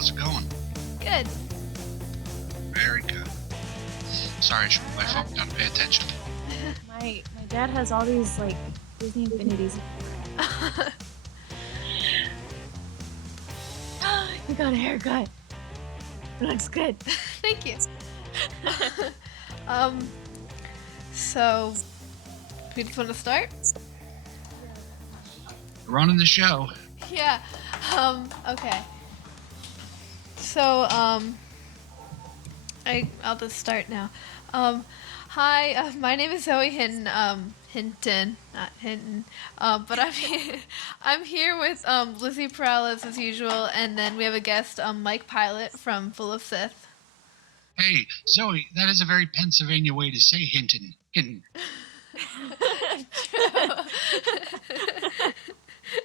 How's it going? Good. Very good. Sorry, I should put my phone down to pay attention. My dad has all these like Disney infinities. You got a haircut. It looks good. Thank you. So, we just want to start? Running the show. Yeah. Okay. So, I'll just start now. Hi, my name is Zoe Hinton, not Hinton. But I'm here with Lizzy Perales as usual, and then we have a guest, Mike Pilot from Full of Sith. Hey, Zoe, that is a very Pennsylvania way to say Hinton. Hinton.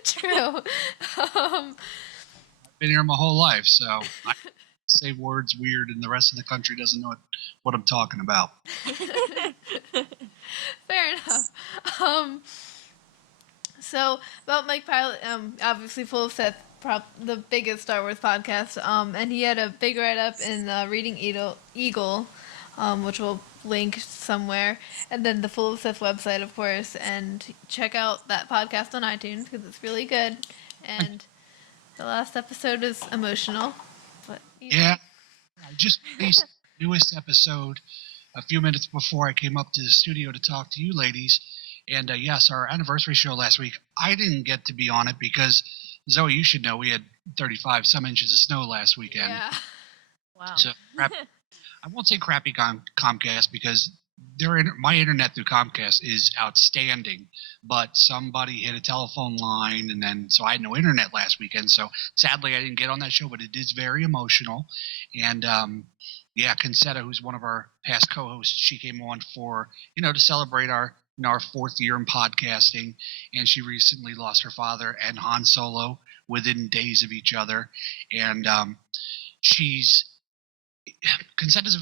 True. I've been here my whole life, so I say words weird and the rest of the country doesn't know what I'm talking about. Fair enough. So about Mike Pilot, obviously Full of Sith, the biggest Star Wars podcast, and he had a big write-up in Reading Eagle, which we'll link somewhere, and then the Full of Sith website, of course, and check out that podcast on iTunes because it's really good, and the last episode is emotional, but Yeah, I just released the newest episode a few minutes before I came up to the studio to talk to you ladies, and yes, our anniversary show last week, I didn't get to be on it because, Zoe, you should know we had 35 some inches of snow last weekend. Yeah. Wow. So I won't say crappy Comcast because my internet through Comcast is outstanding, but somebody hit a telephone line, and then so I had no internet last weekend. So sadly, I didn't get on that show, but it is very emotional. And Concetta, who's one of our past co-hosts, she came on for to celebrate our fourth year in podcasting, and she recently lost her father and Han Solo within days of each other, and Concetta's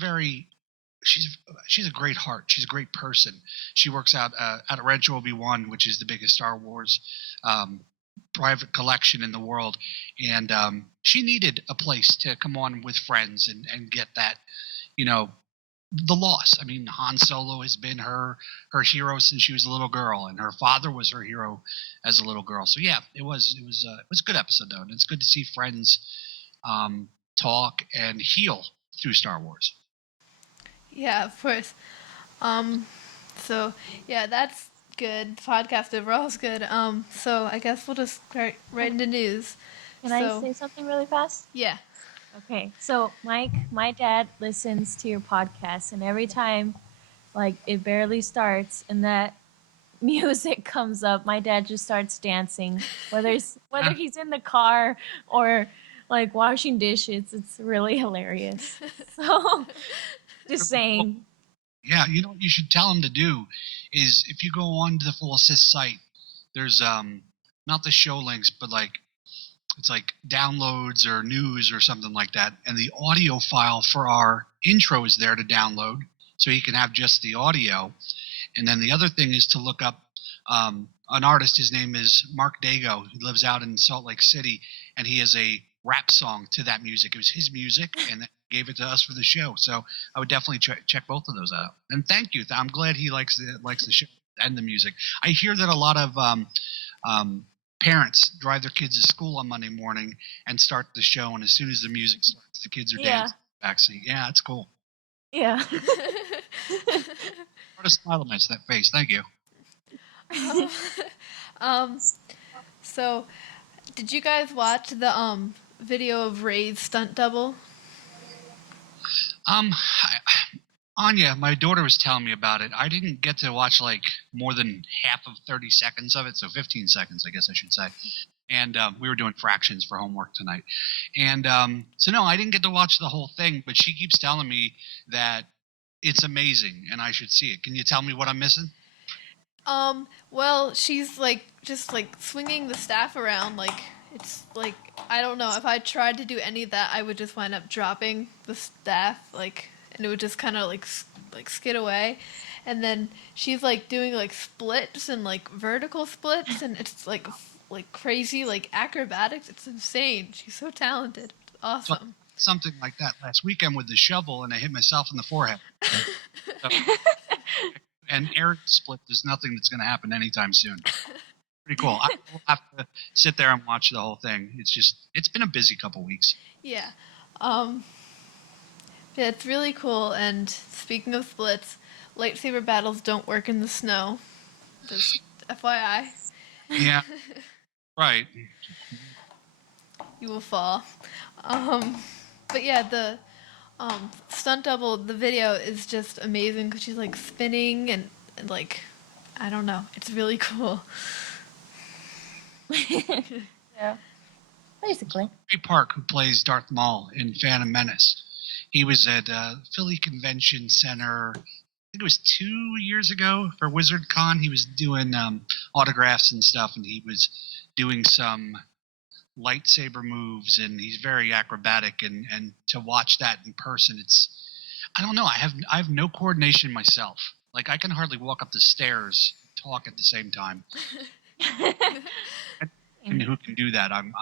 she's a great heart. She's a great person. She works out at Rancho Obi-Wan, which is the biggest Star Wars private collection in the world, and she needed a place to come on with friends and get that, the loss. I mean, Han Solo has been her hero since she was a little girl, and her father was her hero as a little girl. So yeah, it was a good episode though, and it's good to see friends talk and heal through Star Wars. Yeah, of course. So yeah, that's good. The podcast overall is good. So I guess we'll just start right into news. Can I say something really fast? Yeah. Okay. So, Mike, my dad listens to your podcast, and every time, like, it barely starts and that music comes up, my dad just starts dancing. Whether he's in the car or like washing dishes, it's really hilarious. So, just saying. Yeah, what you should tell him to do is if you go on to the Full Assist site, there's not the show links, but it's like downloads or news or something like that, and the audio file for our intro is there to download, so you can have just the audio. And then the other thing is to look up an artist. His name is Mark Dago. He lives out in Salt Lake City, and he has a rap song to that music. It was his music, and then gave it to us for the show. So I would definitely check both of those out. And thank you. I'm glad he likes the show and the music. I hear that a lot of parents drive their kids to school on Monday morning and start the show, and as soon as the music starts, the kids are dancing in the backseat. Yeah, it's cool. Yeah. Put a smile on that face. Thank you. So did you guys watch the video of Rey's stunt double? Anya, my daughter was telling me about it. I didn't get to watch more than half of 30 seconds of it, so 15 seconds, I guess I should say. And we were doing fractions for homework tonight. And so no, I didn't get to watch the whole thing, but she keeps telling me that it's amazing and I should see it. Can you tell me what I'm missing? Well, she's just swinging the staff around it's I don't know, if I tried to do any of that, I would just wind up dropping the staff and it would just kind of skid away. And then she's doing splits and vertical splits, and it's like crazy acrobatics. It's insane. She's so talented. awesome. Something like that last weekend with the shovel, and I hit myself in the forehead. So, and air split is nothing that's going to happen anytime soon. Pretty cool. I will have to sit there and watch the whole thing. It's been a busy couple weeks. Yeah. Yeah, it's really cool. And speaking of splits, lightsaber battles don't work in the snow. Just FYI. Yeah, right. You will fall. But yeah, the stunt double, the video is just amazing because she's like spinning and like, I don't know, it's really cool. Yeah. Basically. Ray Park, who plays Darth Maul in Phantom Menace, he was at Philly Convention Center. I think it was 2 years ago for Wizard Con. He was doing autographs and stuff, and he was doing some lightsaber moves, and he's very acrobatic. And to watch that in person, I don't know. I have no coordination myself. Like I can hardly walk up the stairs, and talk at the same time. And who can do that? I'm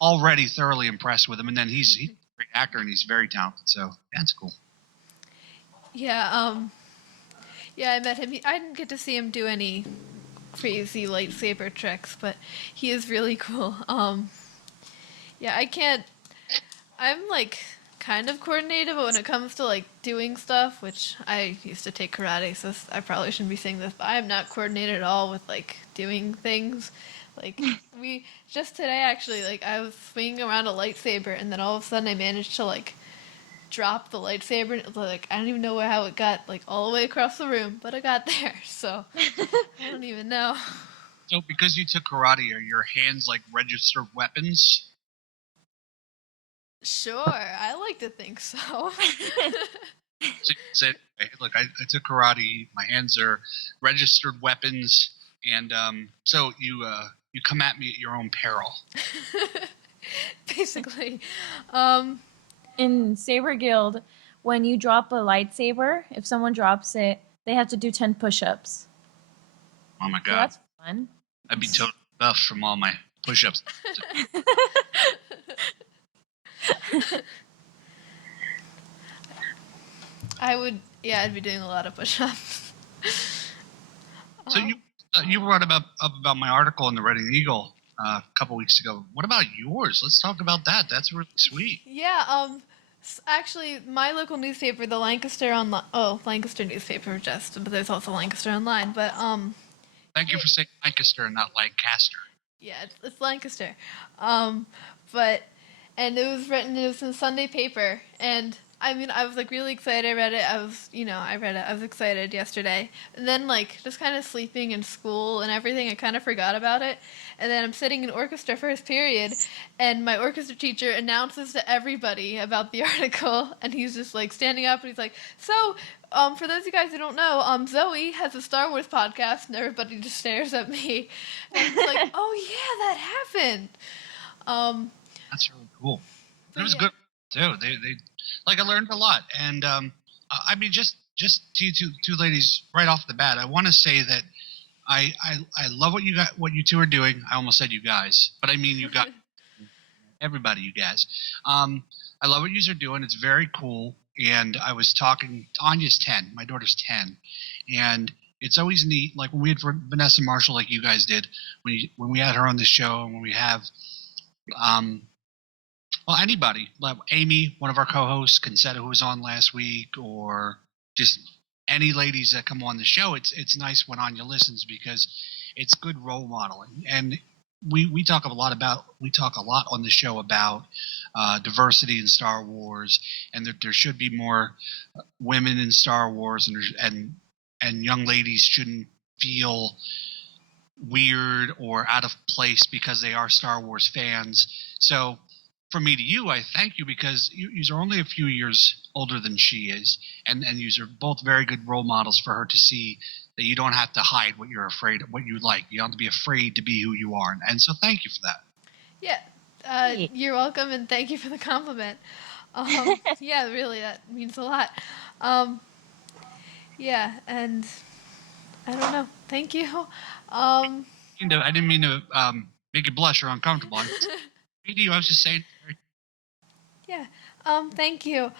already thoroughly impressed with him, and then he's a great actor and he's very talented. So that's cool. Yeah, yeah, I met him. I didn't get to see him do any crazy lightsaber tricks, but he is really cool. Yeah, I'm like kind of coordinated, but when it comes to like doing stuff, which I used to take karate, so I probably shouldn't be saying this, but I am not coordinated at all with like doing things. Like we just today actually, like I was swinging around a lightsaber, and then all of a sudden I managed to like drop the lightsaber, and it was like I don't even know how it got like all the way across the room, but I got there. So I don't even know. So because you took karate, are your hands like registered weapons? Sure, I like to think so. So you said, look, I took karate. My hands are registered weapons, and so you come at me at your own peril. Basically. In Saber Guild, when you drop a lightsaber, if someone drops it, they have to do 10 push-ups. Oh my So god, that's fun. I'd be totally buff from all my push-ups. I'd be doing a lot of push-ups. So you brought up about my article in the Reading Eagle a couple weeks ago. What about yours? Let's talk about that. That's really sweet. Yeah, actually, my local newspaper, the Lancaster Lancaster newspaper, but there's also Lancaster Online. But Thank you for saying Lancaster and not Lancaster. yeah, it's Lancaster. And it was written. It was in the Sunday paper, and I mean, I was like really excited. I read it. I read it. I was excited yesterday, and then like just kind of sleeping in school and everything, I kind of forgot about it. And then I'm sitting in orchestra first period, and my orchestra teacher announces to everybody about the article, and he's just like standing up, and he's like, "So, for those of you guys who don't know, Zoe has a Star Wars podcast," and everybody just stares at me, and it's like, "Oh yeah, that happened." That's really cool. But It was yeah. good too. They like I learned a lot, and I mean just to you two ladies right off the bat, I want to say that I love what you two are doing. I almost said you guys, but I mean you guys, everybody, you guys. I love what you are doing. It's very cool. And I was talking. Anya's 10. My daughter's 10, and it's always neat. Like when we had Vanessa Marshall, like you guys did, when we had her on the show, and when we have well, anybody, like Amy, one of our co-hosts, Consetta, who was on last week, or just any ladies that come on the show, it's nice when Anya listens because it's good role modeling. And we talk a lot on the show about diversity in Star Wars, and that there should be more women in Star Wars, and young ladies shouldn't feel weird or out of place because they are Star Wars fans. So from me to you, I thank you because you are only a few years older than she is, and you are both very good role models for her to see that you don't have to hide what you're afraid of, what you like. You don't have to be afraid to be who you are, and so thank you for that. Yeah, you're welcome, and thank you for the compliment. Yeah, really, that means a lot. Yeah, and I don't know. Thank you. I didn't mean to make you blush or uncomfortable. I was just saying. Yeah. Thank you.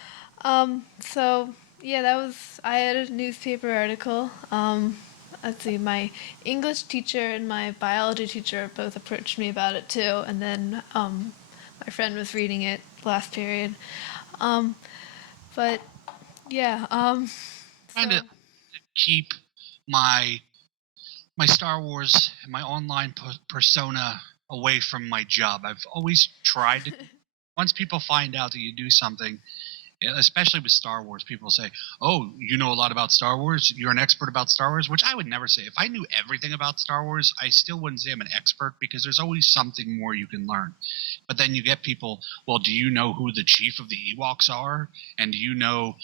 So yeah, I had a newspaper article. Let's see, my English teacher and my biology teacher both approached me about it too, and then my friend was reading it last period. Um, but yeah. Trying to So keep my my Star Wars and my online persona away from my job. I've always tried to. Once people find out that you do something, especially with Star Wars, people say, "Oh, you know a lot about Star Wars. You're an expert about Star Wars," which I would never say. If I knew everything about Star Wars, I still wouldn't say I'm an expert because there's always something more you can learn. But then you get people, well, do you know who the chief of the Ewoks are? And do you know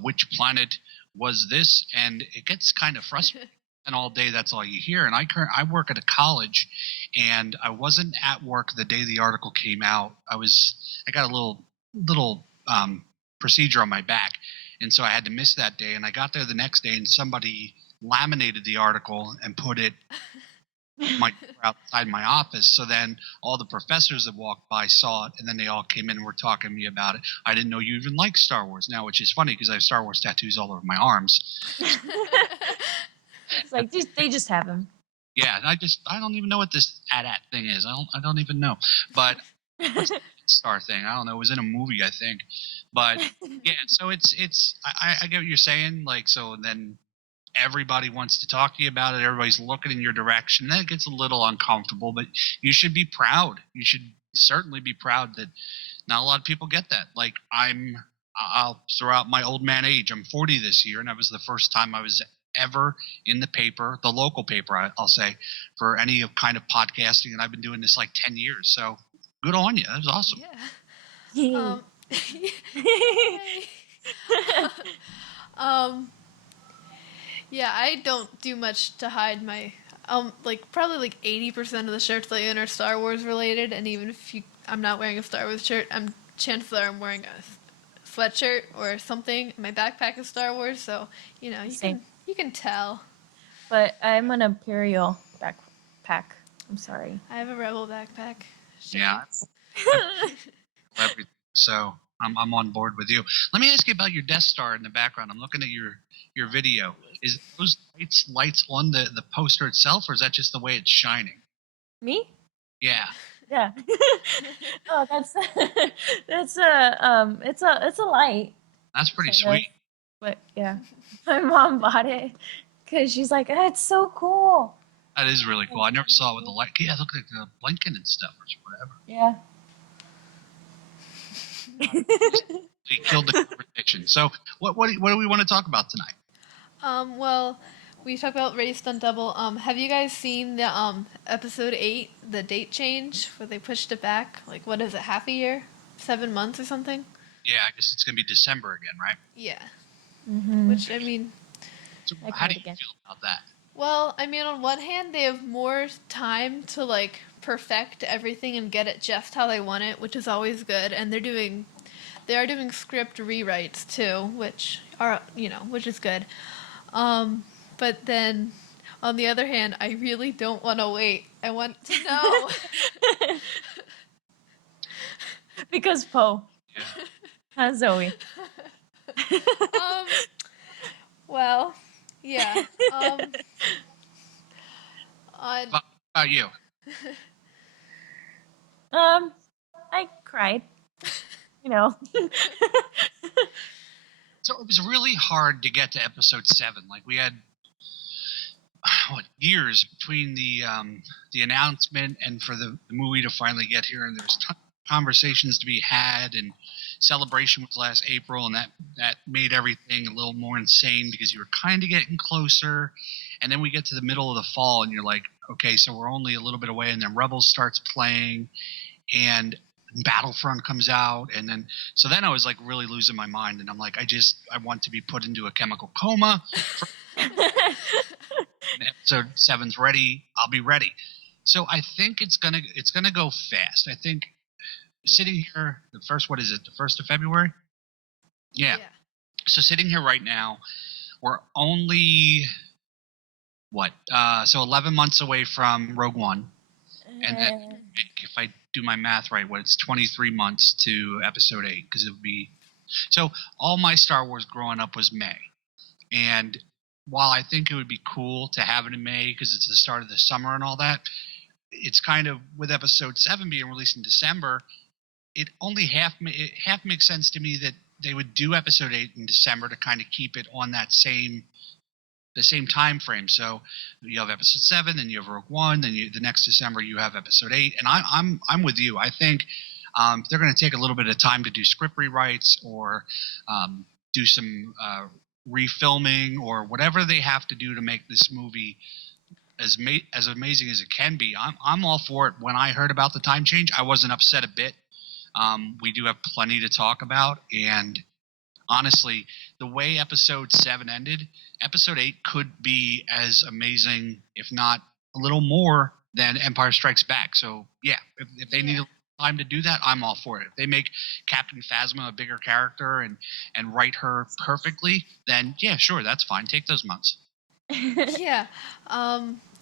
which planet was this? And it gets kind of frustrating. And all day, that's all you hear. And I work at a college, and I wasn't at work the day the article came out. I got a little procedure on my back, and so I had to miss that day. And I got there the next day, and somebody laminated the article and put it outside my office. So then all the professors that walked by saw it, and then they all came in and were talking to me about it. I didn't know you even liked Star Wars now, which is funny because I have Star Wars tattoos all over my arms. It's like they just have him. Yeah, and I don't even know what this AT-AT thing is. I don't even know. But what's the Star thing? I don't know. It was in a movie, I think. But yeah, so I get what you're saying. Like, so then everybody wants to talk to you about it. Everybody's looking in your direction. That gets a little uncomfortable, but you should be proud. You should certainly be proud that not a lot of people get that. Like I'll throw out my old man age. I'm 40 this year, and that was the first time I was ever in the paper, the local paper, I'll say, for any kind of podcasting, and I've been doing this like 10 years. So good on you. That was awesome. yeah. Yeah, I don't do much to hide my like probably like 80% of the shirts I own are Star Wars related, and even if I'm not wearing a Star Wars shirt, chances are I'm wearing a sweatshirt or something. My backpack is Star Wars, so you can tell. But I'm an Imperial backpack. I'm sorry. I have a Rebel backpack. Shame. Yeah. Everything. So I'm on board with you. Let me ask you about your Death Star in the background. I'm looking at your video. Is those lights on the poster itself, or is that just the way it's shining? Me? Yeah. Yeah. Oh, that's it's a light. That's pretty sweet. But yeah, my mom bought it because she's like, oh, it's so cool. That is really cool. I never saw it with the light. Yeah, it looked like blinking and stuff or whatever. Yeah. They killed the conversation. So what do we want to talk about tonight? Well, we talked about Ready Stunt Double. Have you guys seen the episode 8, the date change, where they pushed it back? Like, what is it, half a year? 7 months or something? Yeah, I guess it's going to be December again, right? Yeah. Mm-hmm. Which, I mean... So how do you feel about that? Well, I mean, on one hand, they have more time to, like, perfect everything and get it just how they want it, which is always good. And they are doing script rewrites, too, which is good. But then, on the other hand, I really don't want to wait. I want to know. Because Poe. Yeah. Not Zoe. Well, yeah. How about you? I cried. So it was really hard to get to episode 7. Like we had years between the announcement and for the movie to finally get here, and there was tons of conversations to be had, and Celebration was last April, and that made everything a little more insane because you were kind of getting closer, and then we get to the middle of the fall, and you're like, okay, so we're only a little bit away, and then Rebels starts playing, and Battlefront comes out, and then I was like really losing my mind, and I'm like, I want to be put into a chemical coma. Episode 7's ready. I'll be ready. So I think it's gonna go fast. I think sitting here, the 1st of February? Yeah. So sitting here right now, we're only 11 months away from Rogue One. and then if I do my math right, it's 23 months to episode 8, because it would be so. All my Star Wars growing up was May, and while I think it would be cool to have it in May because it's the start of the summer and all that, it's kind of with episode 7 being released in December. It only half makes sense to me that they would do episode 8 in December to kind of keep it on that the same time frame. So you have episode 7, then you have Rogue One, then the next December you have episode 8. And I'm with you. I think they're going to take a little bit of time to do script rewrites or do some refilming or whatever they have to do to make this movie as amazing as it can be. I'm all for it. When I heard about the time change, I wasn't upset a bit. We do have plenty to talk about, and honestly, the way episode 7 ended, episode 8 could be as amazing, if not a little more, than Empire Strikes Back. So yeah, if they need time to do that, I'm all for it. If they make Captain Phasma a bigger character and write her perfectly, then yeah, sure, that's fine. Take those months. Yeah.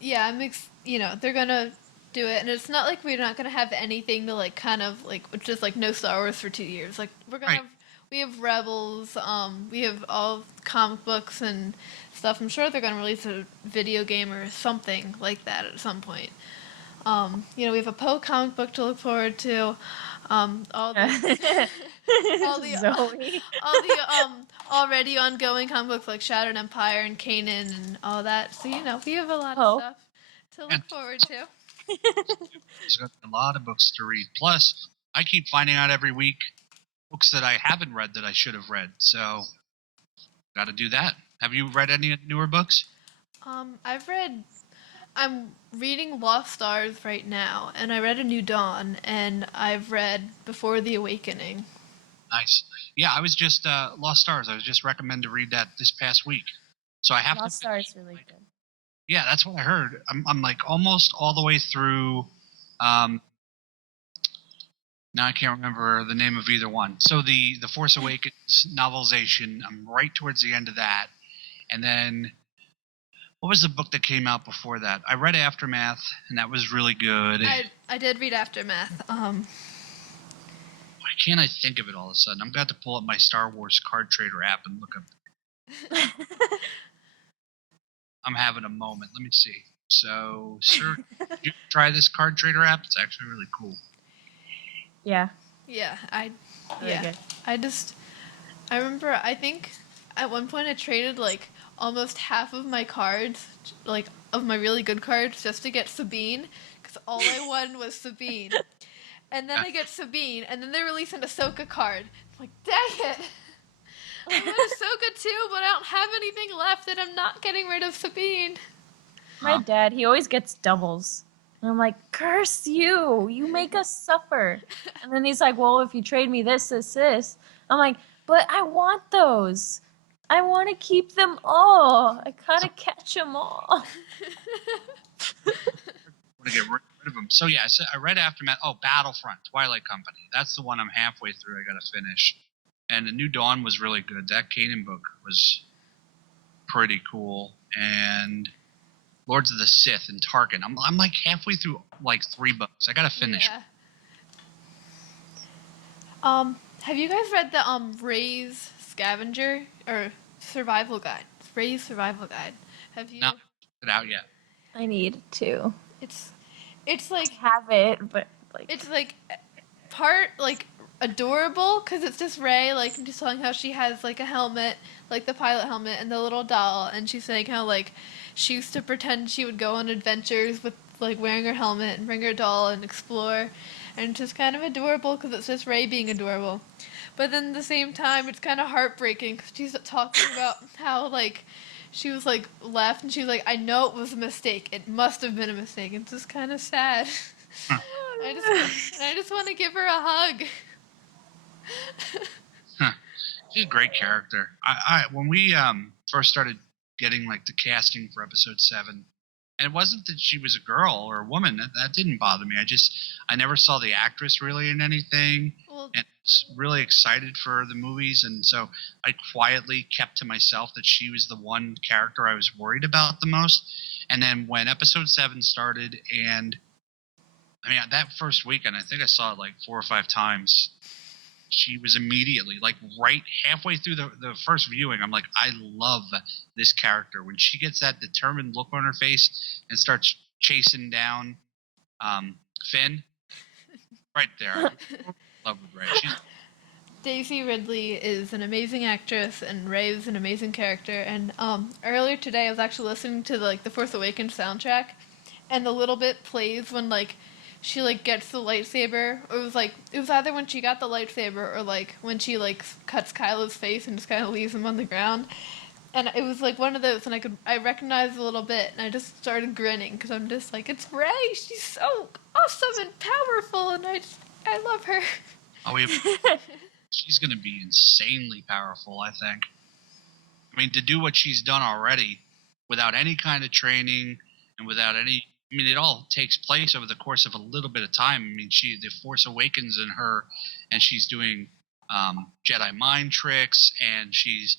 They're gonna do it, and it's not like we're not gonna have anything to like kind of like just like no Star Wars for 2 years. Like we're gonna we have Rebels, we have all comic books and stuff. I'm sure they're gonna release a video game or something like that at some point. We have a Poe comic book to look forward to. All the Zoe. all the already ongoing comic books like Shattered Empire and Kanan and all that. So we have a lot of stuff to look forward to. There's got a lot of books to read. Plus, I keep finding out every week books that I haven't read that I should have read. So, got to do that. Have you read any newer books? I'm reading Lost Stars right now, and I read A New Dawn, and I've read Before the Awakening. Nice. Yeah, I was just Lost Stars. I was just recommended to read that this past week. So I have Lost Stars really good. Yeah, that's what I heard. I'm like almost all the way through. Now I can't remember the name of either one. So the Force Awakens novelization, I'm right towards the end of that. And then what was the book that came out before that? I read Aftermath, and that was really good. I did read Aftermath. Why can't I think of it all of a sudden? I'm going to pull up my Star Wars card trader app and look up. I'm having a moment. Let me see. So, sir, did you try this card trader app? It's actually really cool. Yeah. Yeah, Really good. I remember, I think at one point I traded like almost half of my cards, like of my really good cards, just to get Sabine, because all I won was Sabine. And then I get Sabine, and then they release an Ahsoka card. I'm like, dang it! I want Ahsoka too, but I don't have anything left, and I'm not getting rid of Sabine. My dad, he always gets doubles. And I'm like, curse you! You make us suffer. And then he's like, well, if you trade me this. I'm like, but I want those. I want to keep them all. I gotta catch them all. I want to get rid of them. So yeah, I read Aftermath. Oh, Battlefront, Twilight Company. That's the one I'm halfway through. I gotta finish. And The New Dawn was really good. That Kanan book was pretty cool. And Lords of the Sith and Tarkin. I'm like halfway through like 3 books. I gotta finish. Yeah. Have you guys read the Ray's Scavenger or Survival Guide? Ray's Survival Guide. Have you? Not put it out yet. I need to. It's like have it, but like it's like part like adorable because it's just Ray like just telling how she has like a helmet, like the pilot helmet, and the little doll, and she's saying how like she used to pretend she would go on adventures with like wearing her helmet and bring her doll and explore, and it's just kind of adorable because it's just Ray being adorable. But then at the same time, it's kind of heartbreaking because she's talking about how like she was like left, and she's like, I know it was a mistake. It must have been a mistake. It's just kind of sad. I just want to give her a hug. She's a great character. I when we first started getting like the casting for episode 7, and it wasn't that she was a girl or a woman. That didn't bother me. I never saw the actress really in anything, and was really excited for the movies, and so I quietly kept to myself that she was the one character I was worried about the most. And then when episode 7 started, and I mean, that first weekend, I think I saw it like 4 or 5 times. She was immediately, like, right halfway through the first viewing, I'm like, I love this character. When she gets that determined look on her face and starts chasing down Finn, right there. I'm in love with Ray. She's Daisy Ridley is an amazing actress, and Rey is an amazing character. And earlier today, I was actually listening to the Force Awakens soundtrack, and the little bit plays when she gets the lightsaber. Or it was either when she got the lightsaber or when she cuts Kylo's face and just kind of leaves him on the ground. And it was one of those, and I recognized a little bit, and I just started grinning because I'm just like, it's Rey. She's so awesome and powerful, and I love her. oh, she's going to be insanely powerful, I think. I mean, to do what she's done already without any kind of training and without any... I mean, it all takes place over the course of a little bit of time. I mean, the Force Awakens in her, and she's doing Jedi mind tricks, and she's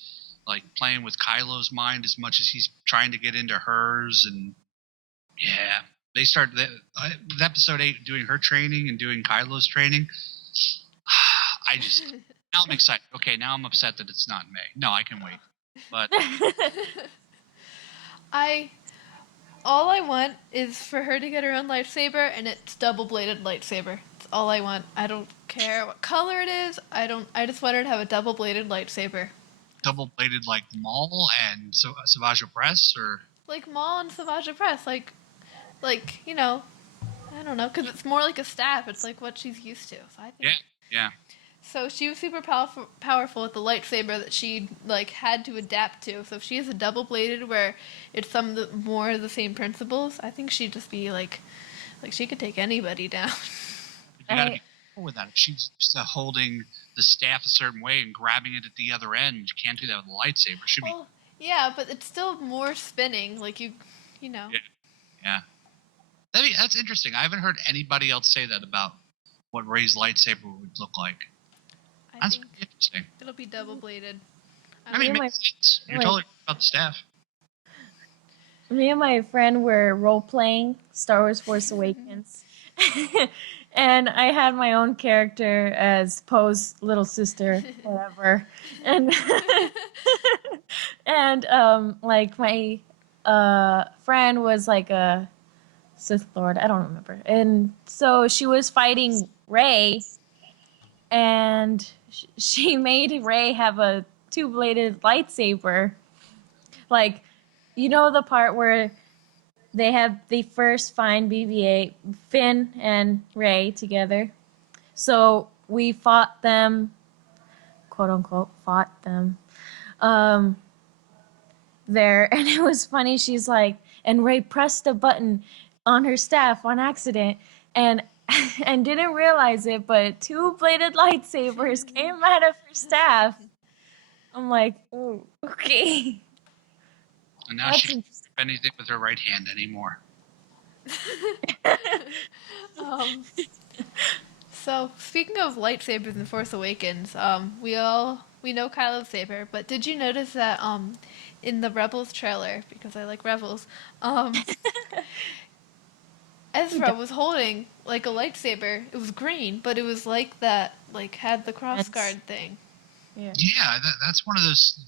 playing with Kylo's mind as much as he's trying to get into hers. And yeah, they start with episode 8 doing her training and doing Kylo's training. Now I'm excited. Okay, now I'm upset that it's not May. No, I can wait. But all I want is for her to get her own lightsaber, and it's double-bladed lightsaber. That's all I want. I don't care what color it is. I just want her to have a double-bladed lightsaber. Double-bladed like Maul and Savage Press, or like Maul and Savage Press, you know, I don't know, because it's more like a staff. It's like what she's used to. So I think. Yeah. So she was super powerful with the lightsaber that she had to adapt to. So if she has a double bladed where it's more of the same principles, I think she'd just be she could take anybody down. You gotta be careful with that. If she's just holding the staff a certain way and grabbing it at the other end, you can't do that with a lightsaber. Should be. Yeah, but it's still more spinning. You know. Yeah. That's interesting. I haven't heard anybody else say that about what Rey's lightsaber would look like. That's pretty interesting. It'll be double bladed. I mean, it makes sense. You're totally right about the staff. Me and my friend were role-playing Star Wars Force Awakens. And I had my own character as Poe's little sister, whatever. And and my friend was like a Sith Lord, I don't remember. And so she was fighting Rey, and she made Rey have a two-bladed lightsaber. You know the part where they first find BB-8, Finn and Rey together. So we fought them, quote unquote, there, and it was funny. She's like, and Rey pressed a button on her staff on accident, and didn't realize it, but two-bladed lightsabers came out of her staff. I'm like, oh, okay. And now she can't do anything with her right hand anymore. So speaking of lightsabers in Force Awakens, we know Kylo's saber, but did you notice that in the Rebels trailer, because I like Rebels, Ezra was holding a lightsaber. It was green, but it was that had the crossguard thing. Yeah, that's one of those.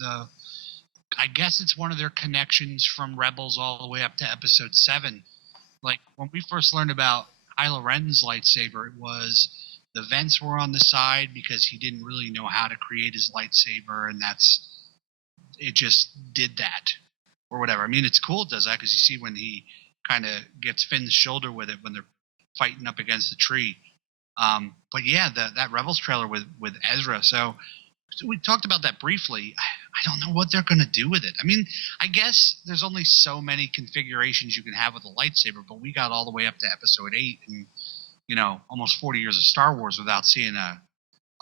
I guess it's one of their connections from Rebels all the way up to Episode 7. When we first learned about Kylo Ren's lightsaber, it was the vents were on the side because he didn't really know how to create his lightsaber, and it just did that or whatever. I mean, it's cool it does that because you see when he kind of gets Finn's shoulder with it when they're fighting up against the tree. But yeah, that Rebels trailer with Ezra. So we talked about that briefly. I don't know what they're going to do with it. I mean, I guess there's only so many configurations you can have with a lightsaber, but we got all the way up to Episode 8 and, almost 40 years of Star Wars without seeing a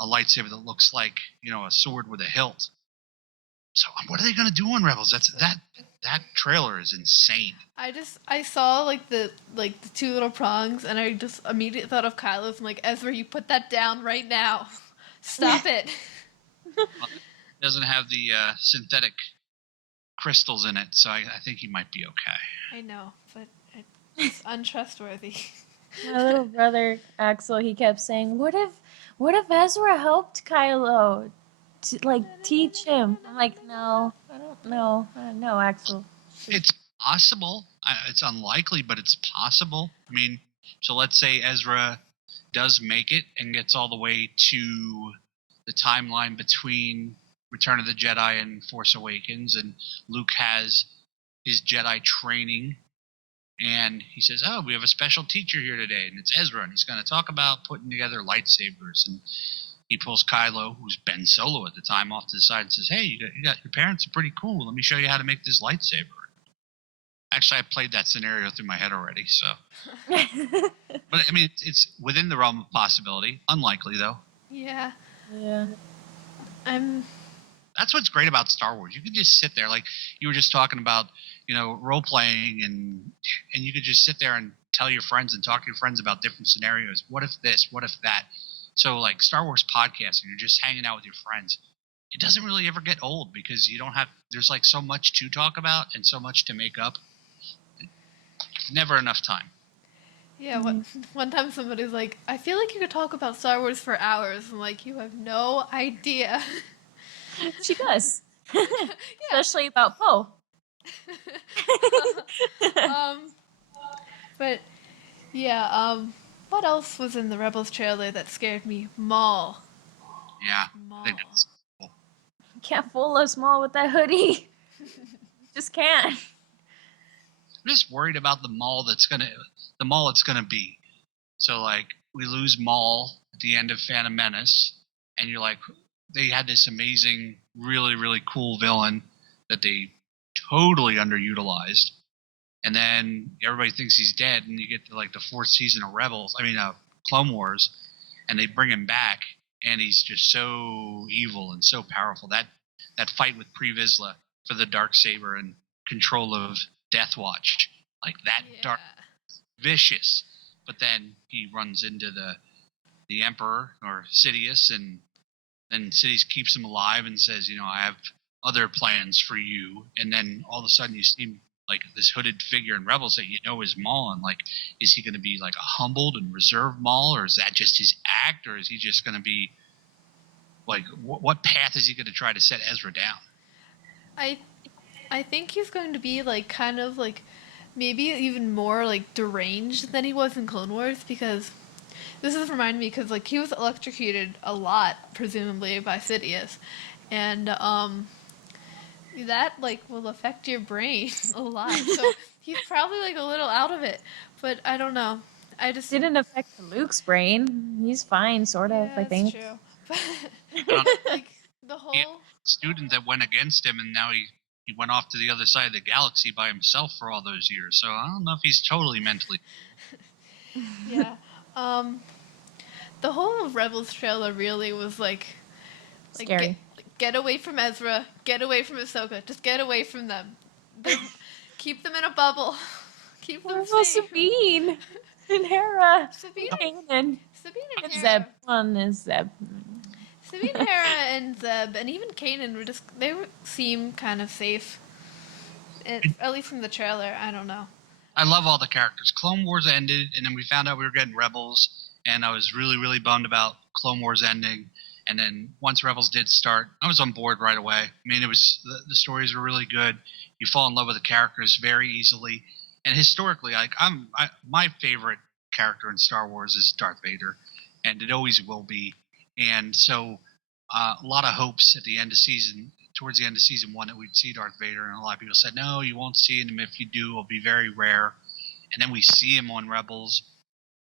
lightsaber that looks like, a sword with a hilt. So what are they going to do on Rebels? That trailer is insane. I saw the two little prongs, and I just immediately thought of Kylo's. I'm like, Ezra, you put that down right now. Stop it. Well, it doesn't have the synthetic crystals in it, so I think he might be okay. I know, but it's untrustworthy. My little brother Axel, he kept saying, "What if Ezra helped Kylo to teach him?" I'm like, "No, I don't know. No, Axel." It's possible. It's unlikely, but it's possible. I mean, so let's say Ezra does make it and gets all the way to the timeline between Return of the Jedi and Force Awakens, and Luke has his Jedi training, and he says, "Oh, we have a special teacher here today, and it's Ezra, and he's going to talk about putting together lightsabers." And he pulls Kylo, who's Ben Solo at the time, off to the side and says, "Hey, your parents are pretty cool. Let me show you how to make this lightsaber." Actually, I played that scenario through my head already, so. But I mean, it's within the realm of possibility. Unlikely, though. Yeah. Yeah. That's what's great about Star Wars. You can just sit there, like you were just talking about, role playing, and you could just sit there and tell your friends and talk to your friends about different scenarios. What if this? What if that? So, like Star Wars podcasting, you're just hanging out with your friends. It doesn't really ever get old because you don't have. There's like so much to talk about and so much to make up. Never enough time. Yeah, one time somebody's like, "I feel like you could talk about Star Wars for hours." I'm like, "You have no idea." She does. Especially about Poe. But yeah, what else was in the Rebels trailer that scared me? Maul. Yeah. Maul. I think that's cool. Can't fool us, Maul, with that hoodie. Just can't. I'm just worried about the Maul it's gonna be. So like we lose Maul at the end of Phantom Menace, and you're like, they had this amazing, really, really cool villain that they totally underutilized, and then everybody thinks he's dead, and you get to like the fourth season of Clone Wars, and they bring him back, and he's just so evil and so powerful. That fight with Pre Vizsla for the Darksaber and control of Death Watch, like that dark, vicious. But then he runs into the Emperor or Sidious, and then Sidious keeps him alive and says, "I have other plans for you." And then all of a sudden you see like this hooded figure in Rebels that is Maul, and like, is he going to be like a humbled and reserved Maul, or is that just his act, or is he just going to be like, what path is he going to try to set Ezra down? I think he's going to be like kind of like maybe even more like deranged than he was in Clone Wars, because this is reminding me because like he was electrocuted a lot presumably by Sidious, and that like will affect your brain a lot. So he's probably like a little out of it, but I don't know. I just Didn't affect Luke's brain. He's fine, sort of. I think. That's true. Like the whole student that went against him, and now he went off to the other side of the galaxy by himself for all those years. So I don't know if he's totally mentally. Yeah. The whole Rebels trailer really was like Scary. Get away from Ezra, get away from Ahsoka, just get away from them. Keep them in a bubble. Keep them Oh, safe. Sabine and Hera. Sabine and and Zeb. Hera. One is Zeb. Sabine, Hera, and Zeb, and even Kanan seem kind of safe. At least from the trailer, I don't know. I love all the characters. Clone Wars ended, and then we found out we were getting Rebels, and I was really, really bummed about Clone Wars ending. And then once Rebels did start, I was on board right away. I mean, it was the stories were really good. You fall in love with the characters very easily, and historically, like my favorite character in Star Wars is Darth Vader, and it always will be. And so, a lot of hopes at the end of towards the end of season 1, that we'd see Darth Vader, and a lot of people said, "No, you won't see him. If you do, it'll be very rare." And then we see him on Rebels,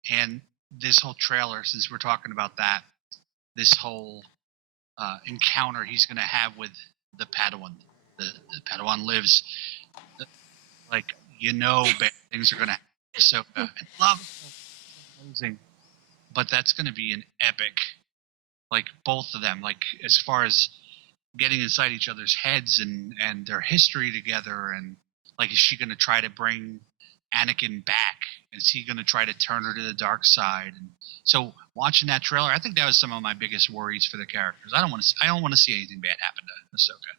and this whole trailer, since we're talking about that, this whole encounter he's going to have with the Padawan. The Padawan lives, like, bad things are going to happen. So, I love it. Amazing. But that's going to be an epic, like, both of them, like, as far as getting inside each other's heads and their history together, and like, is she going to try to bring Anakin back? Is he going to try to turn her to the dark side? And so watching that trailer, I think that was some of my biggest worries for the characters. I don't want to see anything bad happen to Ahsoka.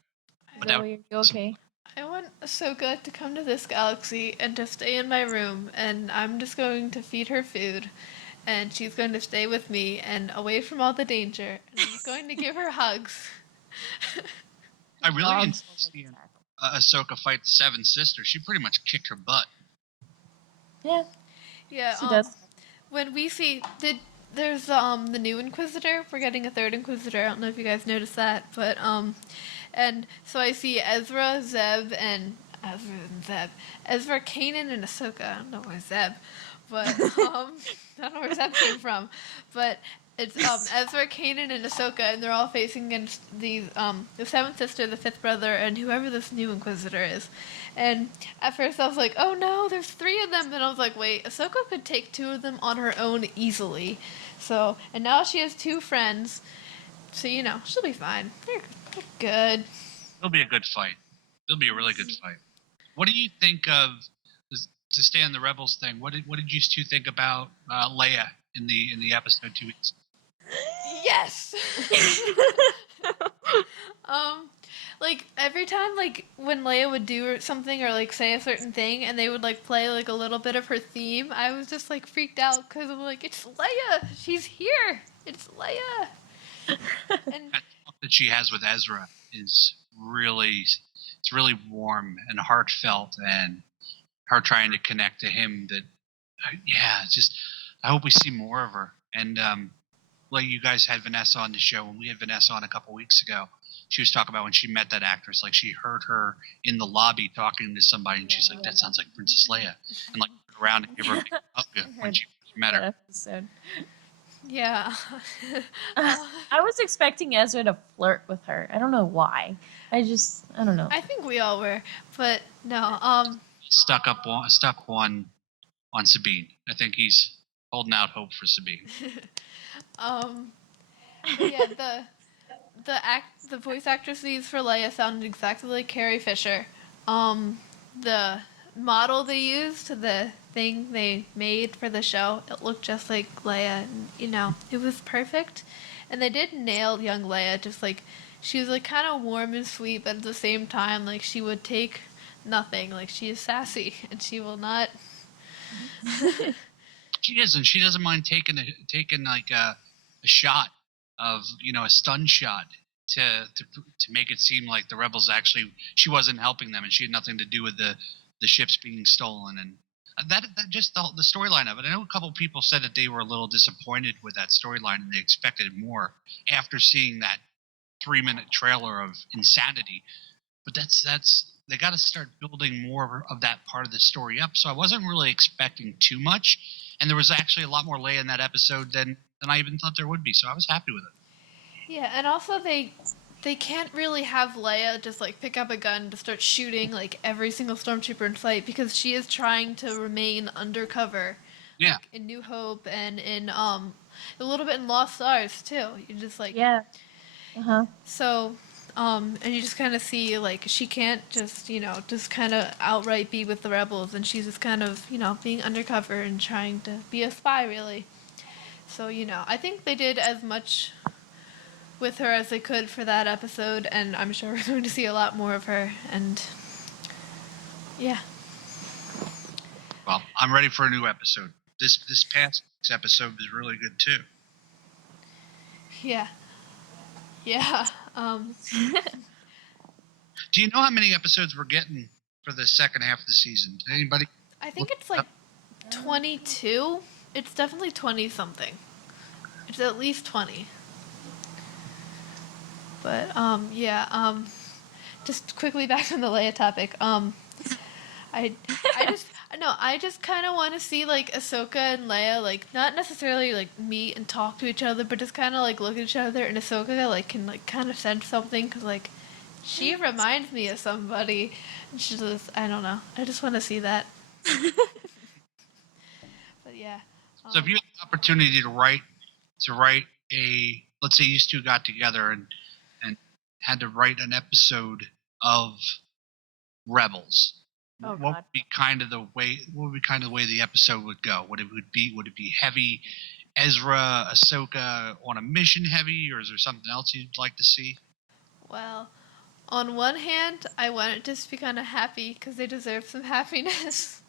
Zoe, are you okay? I want Ahsoka to come to this galaxy and to stay in my room, and I'm just going to feed her food, and she's going to stay with me and away from all the danger, and I'm just going to give her hugs. I really Dogs enjoyed will seeing tackle. Ahsoka fight the Seven Sisters. She pretty much kicked her butt. Yeah, Yeah, she does. when we see there's the new Inquisitor. We're getting a third Inquisitor. I don't know if you guys noticed that, but and so I see Ezra, Kanan, and Ahsoka. I don't know where Zeb, but I don't know where Zeb came from, but it's Ezra, Kanan, and Ahsoka, and they're all facing against the seventh sister, the fifth brother, and whoever this new Inquisitor is. And at first I was like, oh no, there's three of them. Then I was like, wait, Ahsoka could take two of them on her own easily. So, and now she has two friends. So, she'll be fine. They're good. It'll be a good fight. It'll be a really good fight. What do you think of, to stay on the Rebels thing, what did you two think about Leia in the episode 2 weeks? Yes! Like, every time, like, when Leia would do something or, like, say a certain thing and they would, like, play, like, a little bit of her theme, I was just, like, freaked out because I'm like, it's Leia! She's here! It's Leia! And That talk that she has with Ezra is really, it's really warm and heartfelt, and her trying to connect to him. That, yeah, it's just, I hope we see more of her. And like, you guys had Vanessa on the show, and we had Vanessa on a couple weeks ago. She was talking about when she met that actress, like she heard her in the lobby talking to somebody, and she's like, "That sounds like Princess Leia," and like turned around and gave her a big hug when she first met her. Episode. yeah. I was expecting Ezra to flirt with her. I don't know why. I don't know. I think we all were, but no. Stuck one on Sabine. I think he's holding out hope for Sabine. But yeah, the voice actress they used for Leia sounded exactly like Carrie Fisher. The model they used, the thing they made for the show, it looked just like Leia. And, it was perfect. And they did nail young Leia. Just like she was like kind of warm and sweet, but at the same time, like she would take nothing. Like she is sassy, and she will not. She is, and she doesn't mind taking like a shot of, a stun shot to make it seem like the rebels actually, she wasn't helping them and she had nothing to do with the ships being stolen. And that just the storyline of it. I know a couple people said that they were a little disappointed with that storyline and they expected more after seeing that 3-minute trailer of insanity. But that's they got to start building more of that part of the story up. So I wasn't really expecting too much, and there was actually a lot more Leia in that episode than I even thought there would be. So I was happy with it. Yeah, and also they can't really have Leia just like pick up a gun to start shooting like every single stormtrooper in sight because she is trying to remain undercover. Yeah. Like, in New Hope and in a little bit in Lost Stars too. You're just like Yeah. So and you just kind of see like she can't just just kind of outright be with the rebels, and she's just kind of being undercover and trying to be a spy really. So I think they did as much with her as they could for that episode, and I'm sure we're going to see a lot more of her. And yeah. Well, I'm ready for a new episode. This past episode was really good too. Yeah. Yeah. Do you know how many episodes we're getting for the second half of the season? Did anybody? I think it's like 22. It's definitely 20 something. It's at least 20. But yeah, just quickly back on the Leia topic. I just kind of want to see like Ahsoka and Leia like not necessarily like meet and talk to each other, but just kind of like look at each other, and Ahsoka like can like kind of sense something because like she reminds me of somebody, and she's just I don't know. I just want to see that. But yeah. So if you had the opportunity to write a, let's say you two got together and had to write an episode of Rebels, Oh, what God. would be kind of the way the episode would go? Would it be heavy Ezra, Ahsoka on a mission heavy, or is there something else you'd like to see? Well, On one hand, I want it just to be kind of happy because they deserve some happiness.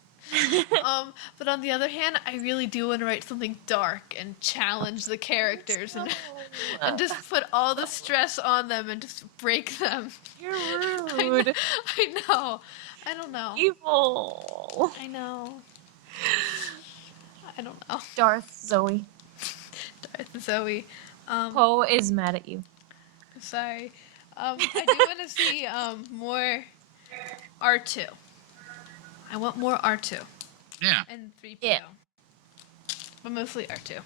But on the other hand, I really do want to write something dark and challenge the characters and just put all the stress on them and just break them. You're rude. I know. I don't know. Evil. I know. I don't know. Darth Zoe. Darth and Zoe. Poe is mad at you. Sorry. I do want to see more R2. I want more R2. Yeah. And 3PO. Yeah. But mostly R2.